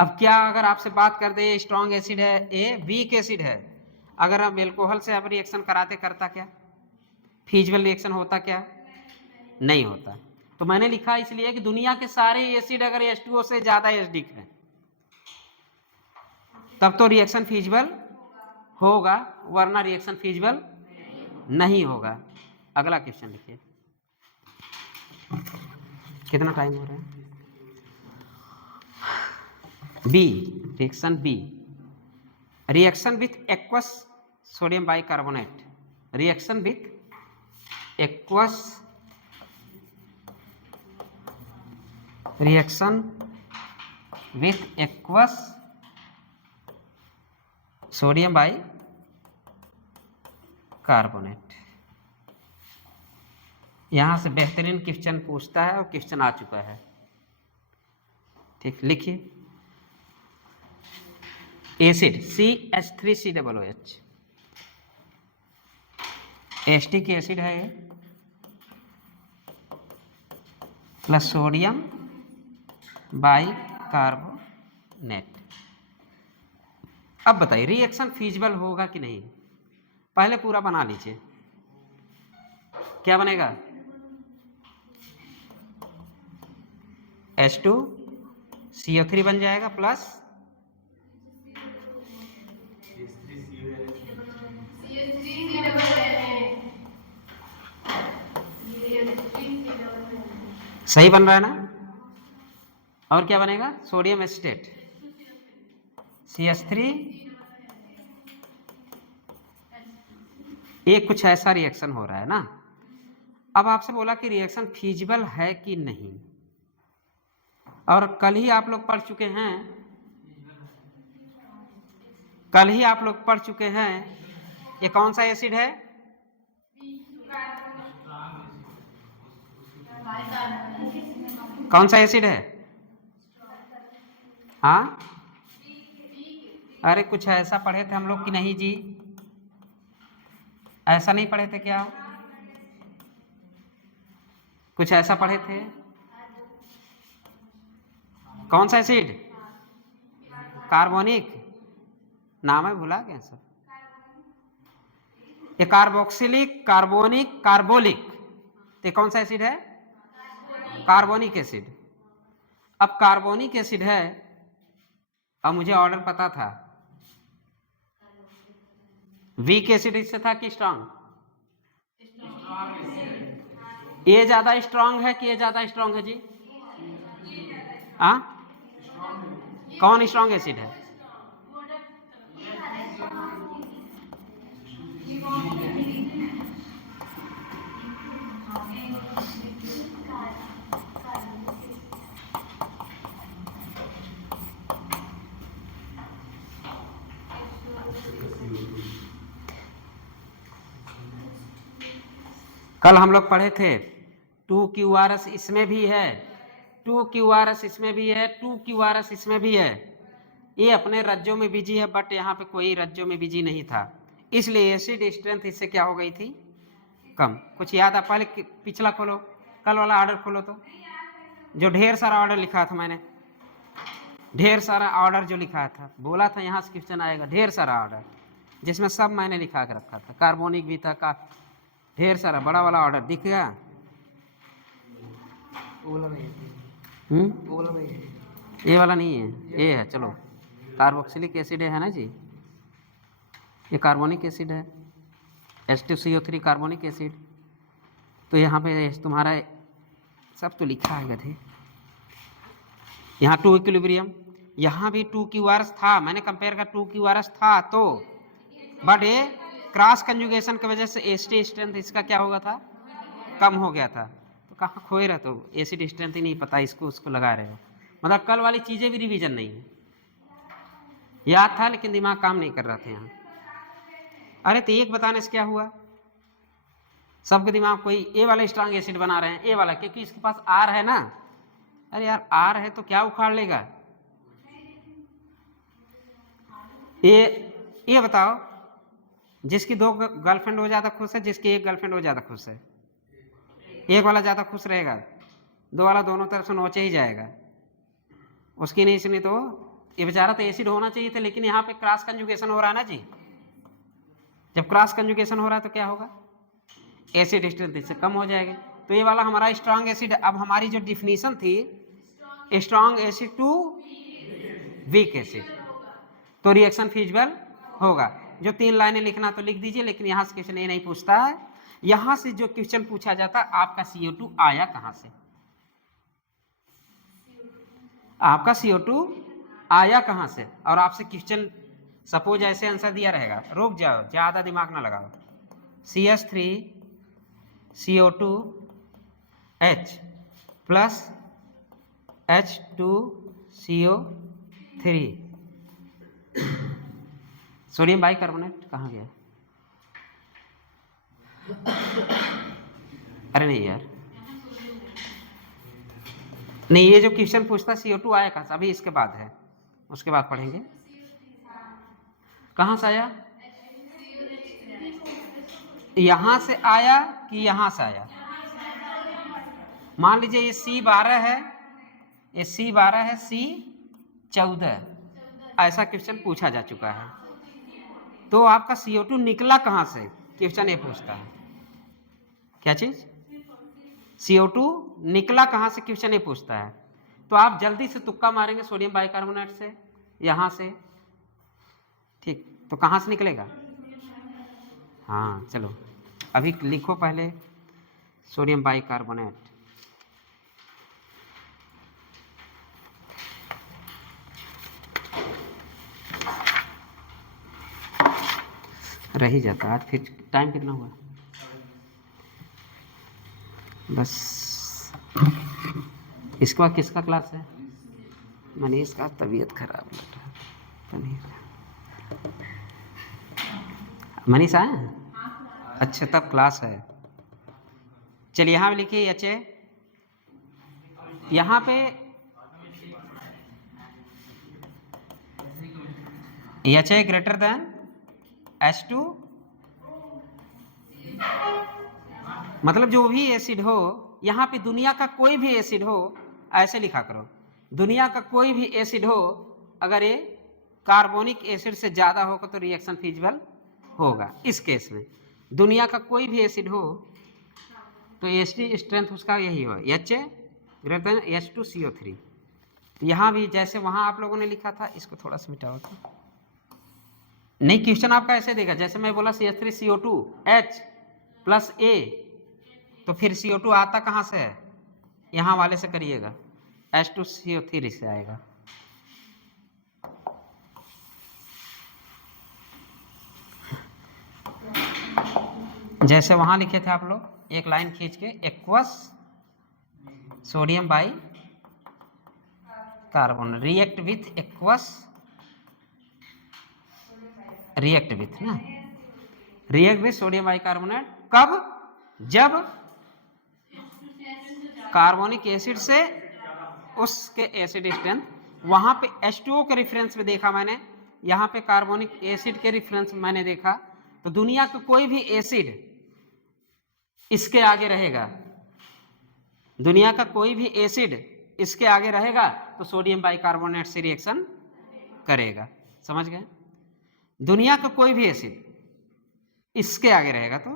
अब क्या अगर आपसे बात कर दे स्ट्रॉन्ग एसिड है, ए वीक एसिड है, अगर हम एल्कोहल से अब रिएक्शन कराते करता क्या, फीजिबल रिएक्शन होता क्या, नहीं होता। तो मैंने लिखा इसलिए कि दुनिया के सारे एसिड अगर H2O से ज्यादा एसिडिक है तब तो रिएक्शन फीजिबल होगा, वरना रिएक्शन फीजिबल नहीं होगा। अगला क्वेश्चन लिखिए। कितना टाइम हो रहा है? B, reaction B, reaction with aqueous sodium bicarbonate, reaction with aqueous, reaction with aqueous sodium bicarbonate. यहां से बेहतरीन क्वेश्चन पूछता है और क्वेश्चन आ चुका है। ठीक, लिखिए। एसिड CH3COOH, एस्टिक एसिड है ये, प्लस सोडियम बाइकार्बोनेट। अब बताइए रिएक्शन फीजिबल होगा कि नहीं? पहले पूरा बना लीजिए। क्या बनेगा? H2CO3 बन जाएगा प्लस सही बन रहा है ना? और क्या बनेगा? Sodium acetate CH3। ये कुछ ऐसा रिएक्शन हो रहा है ना। अब आपसे बोला कि रिएक्शन फीजिबल है कि नहीं, और कल ही आप लोग पढ़ चुके हैं, कल ही आप लोग पढ़ चुके हैं ये कौन सा एसिड है? कौन सा एसिड है? हाँ, अरे कुछ ऐसा पढ़े थे हम लोग कि नहीं जी? ऐसा नहीं पढ़े थे क्या? कुछ ऐसा पढ़े थे? कौन सा एसिड? कार्बोनिक, नाम है भुला गया सब। ये कार्बोक्सिलिक, कार्बोनिक, कार्बोलिक, तो कौन सा एसिड है? Carbonic acid. अब कार्बोनिक एसिड है, अब मुझे ऑर्डर पता था, वीक एसिड इससे था कि स्ट्रांग? ये ज्यादा स्ट्रांग है कि ये ज्यादा स्ट्रांग है जी? हाँ, कौन स्ट्रांग एसिड है? कल हम लोग पढ़े थे 2QRS इसमें भी है, 2QRS इसमें भी है, 2QRS इसमें भी है। ये अपने राज्यों में बिजी है, बट यहाँ पे कोई राज्यों में बिजी नहीं था, इसलिए एसिड स्ट्रेंथ इससे क्या हो गई थी? कम। कुछ याद है? पहले पिछला खोलो, कल वाला ऑर्डर खोलो, तो जो ढेर सारा ऑर्डर लिखा था मैंने, ढेर सारा ऑर्डर जो लिखा था, बोला था यहाँ से क्वेश्चन आएगा, ढेर सारा ऑर्डर जिसमें सब मैंने लिखा के रखा था, कार्बोनिक भी था, का ढेर सारा बड़ा वाला ऑर्डर दिख गया। ये वाला नहीं है, ये है। चलो, कार्बोक्सिलिक एसिड है ना जी, ये कार्बोनिक एसिड है, H2CO3 कार्बोनिक एसिड। तो यहाँ पे तुम्हारा सब तो लिखा है गधे। यहाँ 2 इक्विलिब्रियम, यहाँ भी 2QRS था, मैंने कंपेयर का 2QRS था, तो बट ये क्रॉस कंजुगेशन की वजह से एसिड स्ट्रेंथ इसका क्या हो गया था? कम हो गया था। तो कहाँ खोए रहे? तो एसिड स्ट्रेंथ ही नहीं पता, इसको उसको लगा रहे हो। मतलब कल वाली चीजें भी रिवीजन नहीं है, याद था लेकिन दिमाग काम नहीं कर रहा था यहाँ। अरे तो एक बताने से क्या हुआ? सबके दिमाग कोई ए वाला स्ट्रांग एसिड बना रहे हैं, ए वाला, क्योंकि इसके पास आर है ना। अरे यार आर है तो क्या उखाड़ लेगा? ये बताओ, जिसकी 2 गर्लफ्रेंड हो ज्यादा खुश है, जिसकी 1 गर्लफ्रेंड हो ज्यादा खुश है? एक वाला ज्यादा खुश रहेगा, 2 वाला दोनों तरफ से नोचे ही जाएगा। उसकी नहीं सुनी तो ये बेचारा तो एसिड होना चाहिए था, लेकिन यहाँ पे क्रॉस कंजुगेशन हो रहा है ना जी। जब क्रॉस कंजुगेशन हो रहा है तो क्या होगा, एसिड स्ट्रेंथ इससे कम हो जाएगी। तो ये वाला हमारा स्ट्रांग एसिड। अब हमारी जो डिफिनीशन थी strong acid to weak acid, तो रिएक्शन फिजिबल होगा। जो 3 लाइनें लिखना तो लिख दीजिए, लेकिन यहाँ से क्वेश्चन ये नहीं पूछता है। यहाँ से जो क्वेश्चन पूछा जाता है आपका CO2 आया कहाँ से, आपका CO2 आया कहाँ से। और आपसे क्वेश्चन सपोज ऐसे आंसर दिया रहेगा, रुक जाओ ज़्यादा दिमाग ना लगाओ, CH3 CO2 H plus H2CO3 sodium bicarbonate कहाँ गया, अरे नहीं यार, नहीं ये जो क्वेश्चन पूछता CO2 आया कहाँ से, अभी इसके बाद है, उसके बाद पढ़ेंगे। कहाँ से आया, यहाँ से आया कि यहाँ से आया। मान लीजिए ये C12 है, ये C12 है, C14, ऐसा क्वेश्चन पूछा जा चुका है। तो आपका CO2 निकला कहाँ से, क्वेश्चन ये पूछता है। क्या चीज, CO2 निकला कहाँ से, क्वेश्चन ये पूछता है। तो आप जल्दी से तुक्का मारेंगे सोडियम बाइकार्बोनेट से, यहाँ से, ठीक। तो कहाँ से निकलेगा, हाँ चलो अभी लिखो पहले सोडियम बाइकार्बोनेट। रह ही जाता आज, फिर टाइम कितना हुआ, बस। इसके बाद किसका क्लास है, मनीष का तबीयत खराब लग रहा है, मनीष आए, अच्छा तब क्लास है। चलिए यहाँ लिखिए HA, यहाँ पे HA ग्रेटर देन H2, मतलब जो भी एसिड हो, यहाँ पे दुनिया का कोई भी एसिड हो, ऐसे लिखा करो, दुनिया का कोई भी एसिड हो, अगर ये कार्बोनिक एसिड से ज़्यादा होगा तो रिएक्शन फिजिबल होगा। इस केस में दुनिया का कोई भी एसिड हो तो एसिड स्ट्रेंथ उसका यही हो, HA ग्रेटर देन H2CO3। यहाँ भी जैसे वहाँ आप लोगों ने लिखा था, इसको थोड़ा सा मिटाओ तो। नहीं, क्वेश्चन आपका ऐसे देगा, जैसे मैं बोला CH3CO2 H प्लस A, तो फिर CO2 आता कहाँ से है, यहाँ वाले से करिएगा, H2CO3 से आएगा। जैसे वहाँ लिखे थे आप लोग, एक लाइन खींच के, aqueous sodium by carbon react with aqueous, react with ना, रिएक्ट विथ सोडियम बाइकार्बोनेट, कब, जब कार्बोनिक एसिड से उसके एसिड स्ट्रेंथ, वहाँ पे H2O के रेफरेंस में देखा मैंने, यहाँ पे कार्बोनिक एसिड के रेफरेंस में मैंने देखा, तो दुनिया का कोई भी एसिड इसके आगे रहेगा, दुनिया का कोई भी एसिड इसके आगे रहेगा तो सोडियम बाइकार्बोनेट से रिएक्शन करेगा। समझ गए, दुनिया का कोई भी एसिड इसके आगे रहेगा तो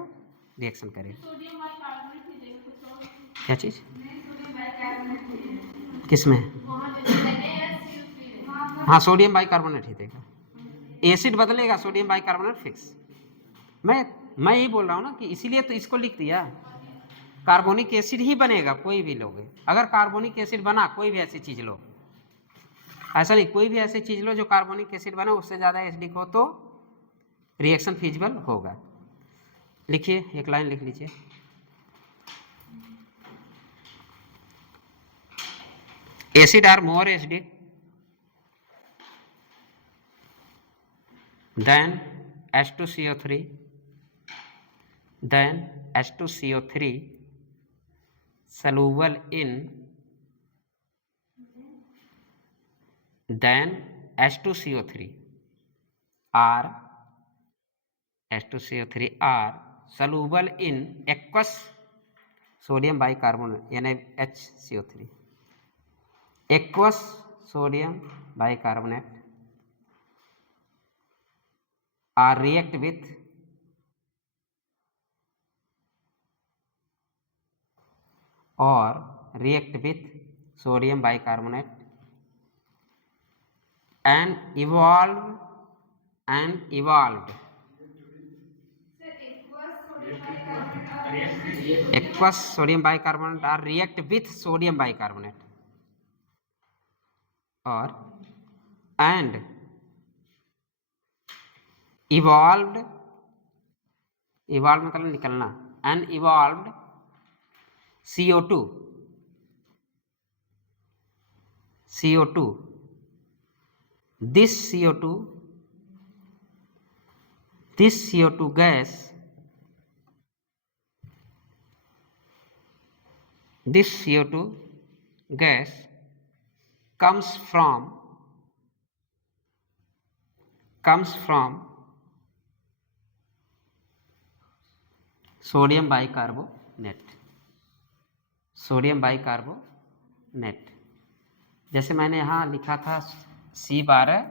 रिएक्शन करेगा। क्या चीज, किसमें, हाँ सोडियम बाइकार्बोनेट ही देगा, एसिड बदलेगा, सोडियम बाइकार्बोनेट फिक्स। मैं यही बोल रहा हूँ ना कि इसीलिए तो इसको लिख दिया, कार्बोनिक एसिड ही बनेगा कोई भी लोगे। अगर कार्बोनिक एसिड बना, कोई भी ऐसी चीज लो, ऐसा नहीं, कोई भी ऐसी चीज लो जो कार्बोनिक एसिड बना उससे ज़्यादा एसिडिक हो तो रिएक्शन फिजिबल होगा। लिखिए, एक लाइन लिख लीजिए, acid are more acidic than H2CO3 then H2CO3 soluble in then H2CO3 are H2CO3 are soluble in aqueous sodium bicarbonate NaHCO3, aqueous sodium bicarbonate are react with और react with sodium bicarbonate and evolved aqueous sodium bicarbonate or react with sodium bicarbonate or and evolved मतलब निकलना and evolved CO2 this CO2 gas comes from sodium bicarbonate। जैसे मैंने यहाँ लिखा था C12,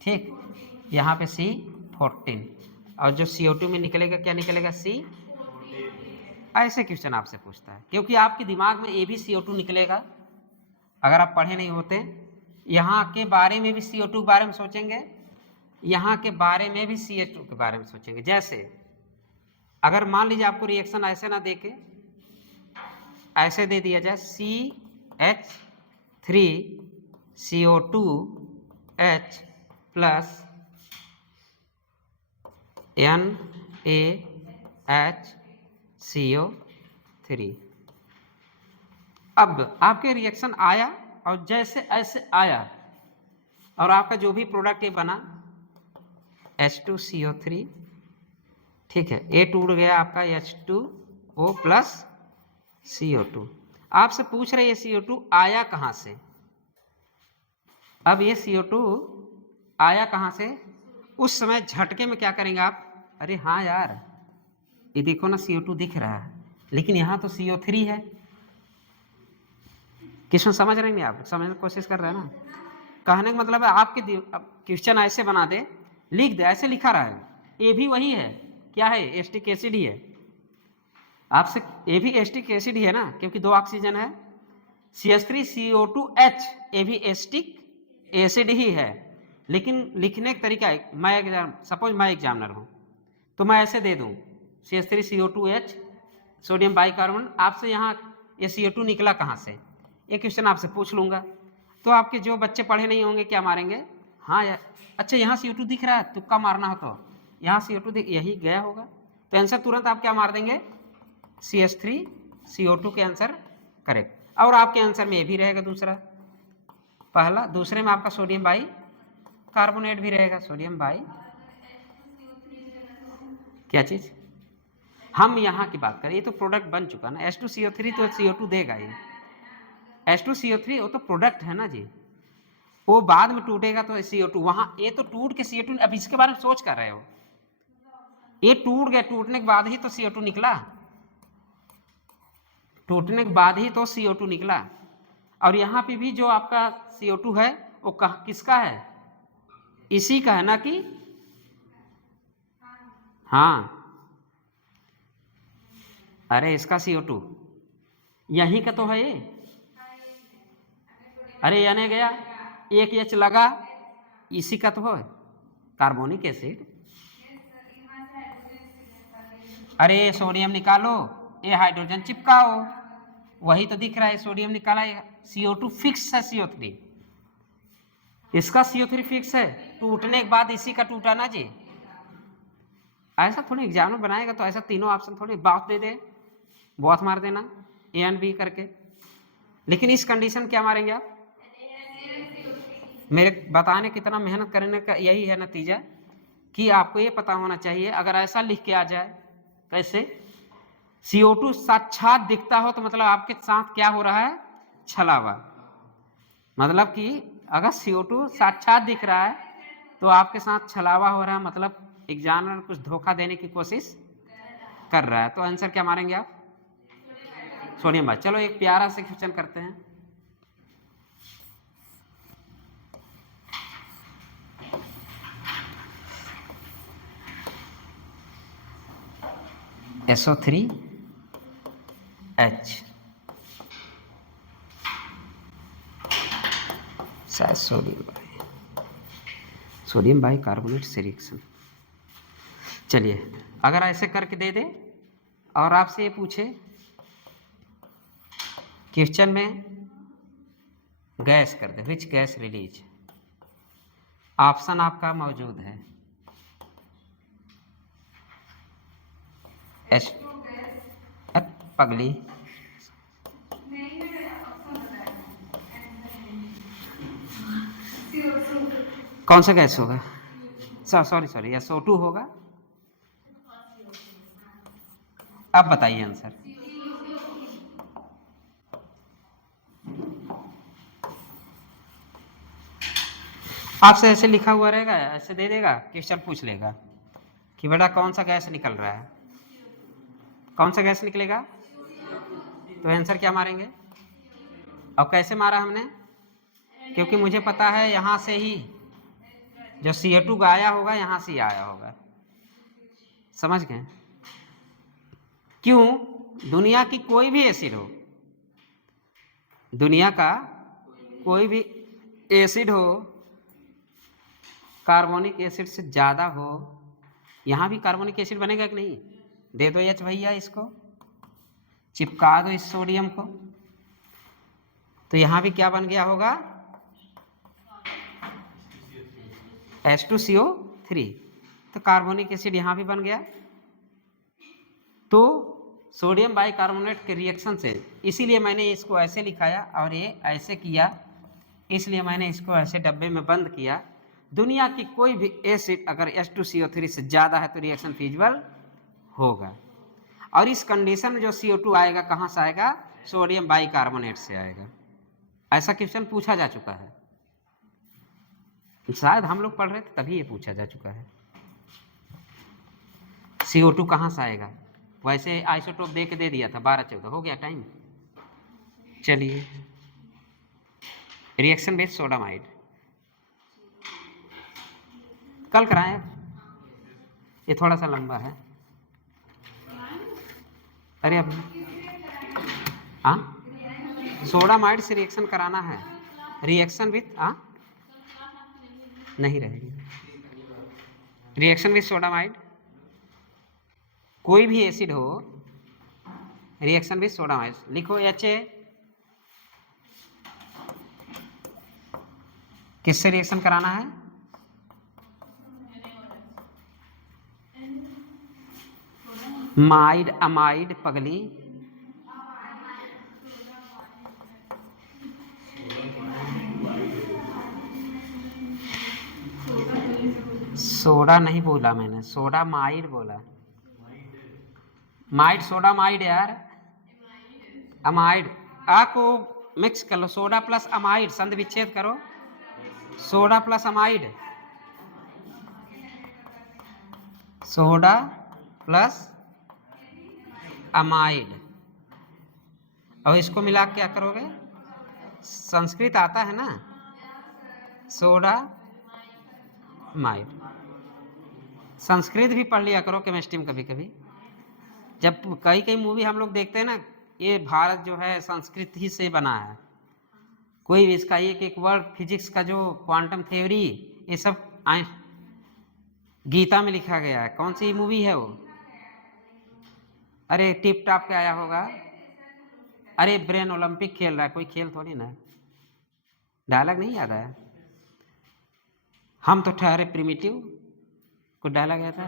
ठीक, यहाँ पे C14 और जो CO2 में निकलेगा क्या निकलेगा? C। ऐसे क्वेश्चन आपसे पूछता है क्योंकि आपके दिमाग में ये भी CO2 निकलेगा अगर आप पढ़े नहीं होते। यहाँ के बारे में भी CO2 के बारे में सोचेंगे, यहाँ के बारे में भी CH2 के बारे में सोचेंगे। जैसे अगर मान लीजिए आपको रिएक्शन ऐसे ना दे के ऐसे दे दिया जाए CH3CO2H प्लस NaHCO3। अब आपके रिएक्शन आया और जैसे ऐसे आया और आपका जो भी प्रोडक्ट ये बना H2CO3, ठीक है, ये टूट गया आपका H2O प्लस CO2। आपसे पूछ रहे ये CO2 आया कहाँ से? अब ये CO2 आया कहाँ से? उस समय झटके में क्या करेंगे आप? अरे हाँ यार, ये देखो ना CO2 दिख रहा है, लेकिन यहाँ तो CO3 है। किसमें समझ रहे हैं आप? समझने की कोशिश कर रहे हैं ना? कहने का मतलब है आपके क्वेश्चन ऐसे बना दे, लिख दे, ऐसे लिखा रहा है, ये भी वही है, क्या है? एस्टिक एसिड ही है। आपसे ये भी एस्टिक एसिड ही है ना, क्योंकि 2 ऑक्सीजन है। CH3CO2H ये भी एस्टिक एसिड ही है, लेकिन लिखने का तरीका है। सपोज मैं एग्जामिनर हूँ तो मैं ऐसे दे दूँ CH3CO2H सोडियम बाइकार्बोनेट, आपसे यहाँ ये CO2 निकला कहाँ से, ये क्वेश्चन आपसे पूछ लूँगा। तो आपके जो बच्चे पढ़े नहीं होंगे क्या मारेंगे? हाँ यार, अच्छा यहाँ CO2 दिख रहा है, तुक्का मारना हो तो यहाँ CO2 दिख, यही गया होगा, तो आंसर तुरंत आप क्या मार देंगे? CH3CO2 के आंसर करेक्ट। और आपके आंसर में ये भी रहेगा दूसरा, पहला, दूसरे में आपका सोडियम बाई कार्बोनेट भी रहेगा, सोडियम बाई क्या चीज, हम यहाँ की बात करें, ये तो प्रोडक्ट बन चुका ना, H2CO3 तो CO2 देगा ये, H2CO3 वो तो प्रोडक्ट है ना जी, वो बाद में टूटेगा तो CO2, वहाँ ये तो टूट के CO2, अब इसके बारे में सोच कर रहे हो, ये टूट गया, टूटने के बाद ही तो CO2 निकला, टूटने के बाद ही तो CO2 निकला। और यहाँ पे भी जो आपका CO2 है वो किसका है? इसी का है ना कि? हाँ, अरे इसका CO2 यहीं का तो है ये, अरे यानी गया एक H लगा, इसी का तो है कार्बोनिक एसिड। अरे सोडियम निकालो, ये हाइड्रोजन चिपकाओ, वही तो दिख रहा है, सोडियम निकाला, CO2 फिक्स है, CO3 इसका CO3 फिक्स है, टूटने के बाद इसी का टूटा ना जी। ऐसा थोड़ी एग्जाम में बनाएगा तो ऐसा तीनों ऑप्शन थोड़ी बात दे दे, बहुत मार देना A एंड B करके, लेकिन इस कंडीशन क्या मारेंगे आप? मेरे बताने कितना मेहनत करने का यही है नतीजा कि आपको ये पता होना चाहिए। अगर ऐसा लिख के आ जाए कैसे CO2 साक्षात दिखता हो तो मतलब आपके साथ क्या हो रहा है? छलावा। मतलब कि अगर CO2 साक्षात दिख रहा है तो आपके साथ छलावा हो रहा है, मतलब एग्जामिनर कुछ धोखा देने की कोशिश कर रहा है। तो आंसर क्या मारेंगे आप? Sodium by. चलो एक प्यारा से क्वेश्चन करते हैं। SO3H शायद सोडियम बाई कार्बोनेट से रिएक्शन। चलिए अगर ऐसे करके दे दे और आपसे ये पूछे क्वेश्चन में गैस कर दे, विच गैस रिलीज, ऑप्शन आपका मौजूद है एच पगली कौन सा गैस होगा? सॉरी SO2 होगा। अब बताइए आंसर। आपसे ऐसे लिखा हुआ रहेगा, ऐसे दे देगा, क्वेश्चन पूछ लेगा कि बेटा कौन सा गैस निकल रहा है, कौन सा गैस निकलेगा, तो आंसर क्या मारेंगे? अब कैसे मारा हमने? क्योंकि मुझे पता है यहाँ से ही जो CO2 आया होगा यहाँ से ही आया होगा, समझ गए? क्यों? दुनिया की कोई भी एसिड हो, दुनिया का कोई भी एसिड हो, कार्बोनिक एसिड से ज़्यादा हो, यहाँ भी कार्बोनिक एसिड बनेगा कि नहीं? दे दो H भैया, इसको चिपका दो इस सोडियम को, तो यहाँ भी क्या बन गया होगा? H2CO3, तो कार्बोनिक एसिड यहाँ भी बन गया। तो सोडियम बाइकार्बोनेट के रिएक्शन से, इसीलिए मैंने इसको ऐसे लिखाया और ये ऐसे किया, इसलिए मैंने इसको ऐसे डब्बे में बंद किया। दुनिया की कोई भी एसिड अगर H2CO3 से ज़्यादा है तो रिएक्शन फिजिबल होगा। और इस कंडीशन में जो CO2 आएगा कहाँ से आएगा? सोडियम बाइकार्बोनेट से आएगा। ऐसा क्वेश्चन पूछा जा चुका है, शायद हम लोग पढ़ रहे थे तभी ये पूछा जा चुका है। CO2 कहाँ से आएगा? वैसे आइसोटोप दे के दे दिया था, 12-14 हो गया टाइम। चलिए रिएक्शन विद सोडामाइड कल कराएं, ये थोड़ा सा लंबा है। अरे अब हाँ, सोडामाइड से रिएक्शन कराना है, रिएक्शन विथ नहीं रहेगी। रिएक्शन विथ सोडामाइड, कोई भी एसिड हो, रिएक्शन विथ सोडामाइड लिखो HA, किससे रिएक्शन कराना है? माइड अमाइड पगली, सोडा नहीं बोला मैंने, सोडा माइड बोला। माइड सोडा माइड यार, अमाइड, आ को मिक्स कर लो, सोडा प्लस अमाइड, संधि विच्छेद करो, soda plus amide, soda plus amide, और इसको मिला क्या करोगे? संस्कृत आता है ना, सोडा माइड। संस्कृत भी पढ़ लिया करो केमिस्ट्री में कभी कभी, जब कई कई मूवी हम लोग देखते हैं ना, ये भारत जो है संस्कृत ही से बना है, कोई भी इसका एक एक वर्ड, फिजिक्स का जो क्वांटम थ्योरी, ये सब गीता में लिखा गया है। कौन सी मूवी है वो? अरे टिप टॉप के आया होगा, अरे ब्रेन ओलंपिक खेल रहा है, कोई खेल थोड़ी ना, डायलॉग नहीं याद आया? हम तो ठहरे प्रिमिटिव, कुछ डायलॉग आया था,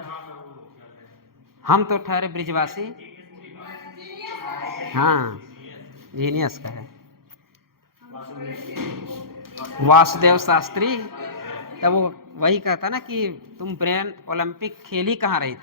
हम तो ठहरे ब्रिजवासी, हाँ जीनियस का है, वासुदेव शास्त्री। तब वो वही कहता ना कि तुम ब्रेन ओलंपिक खेल ही कहाँ रही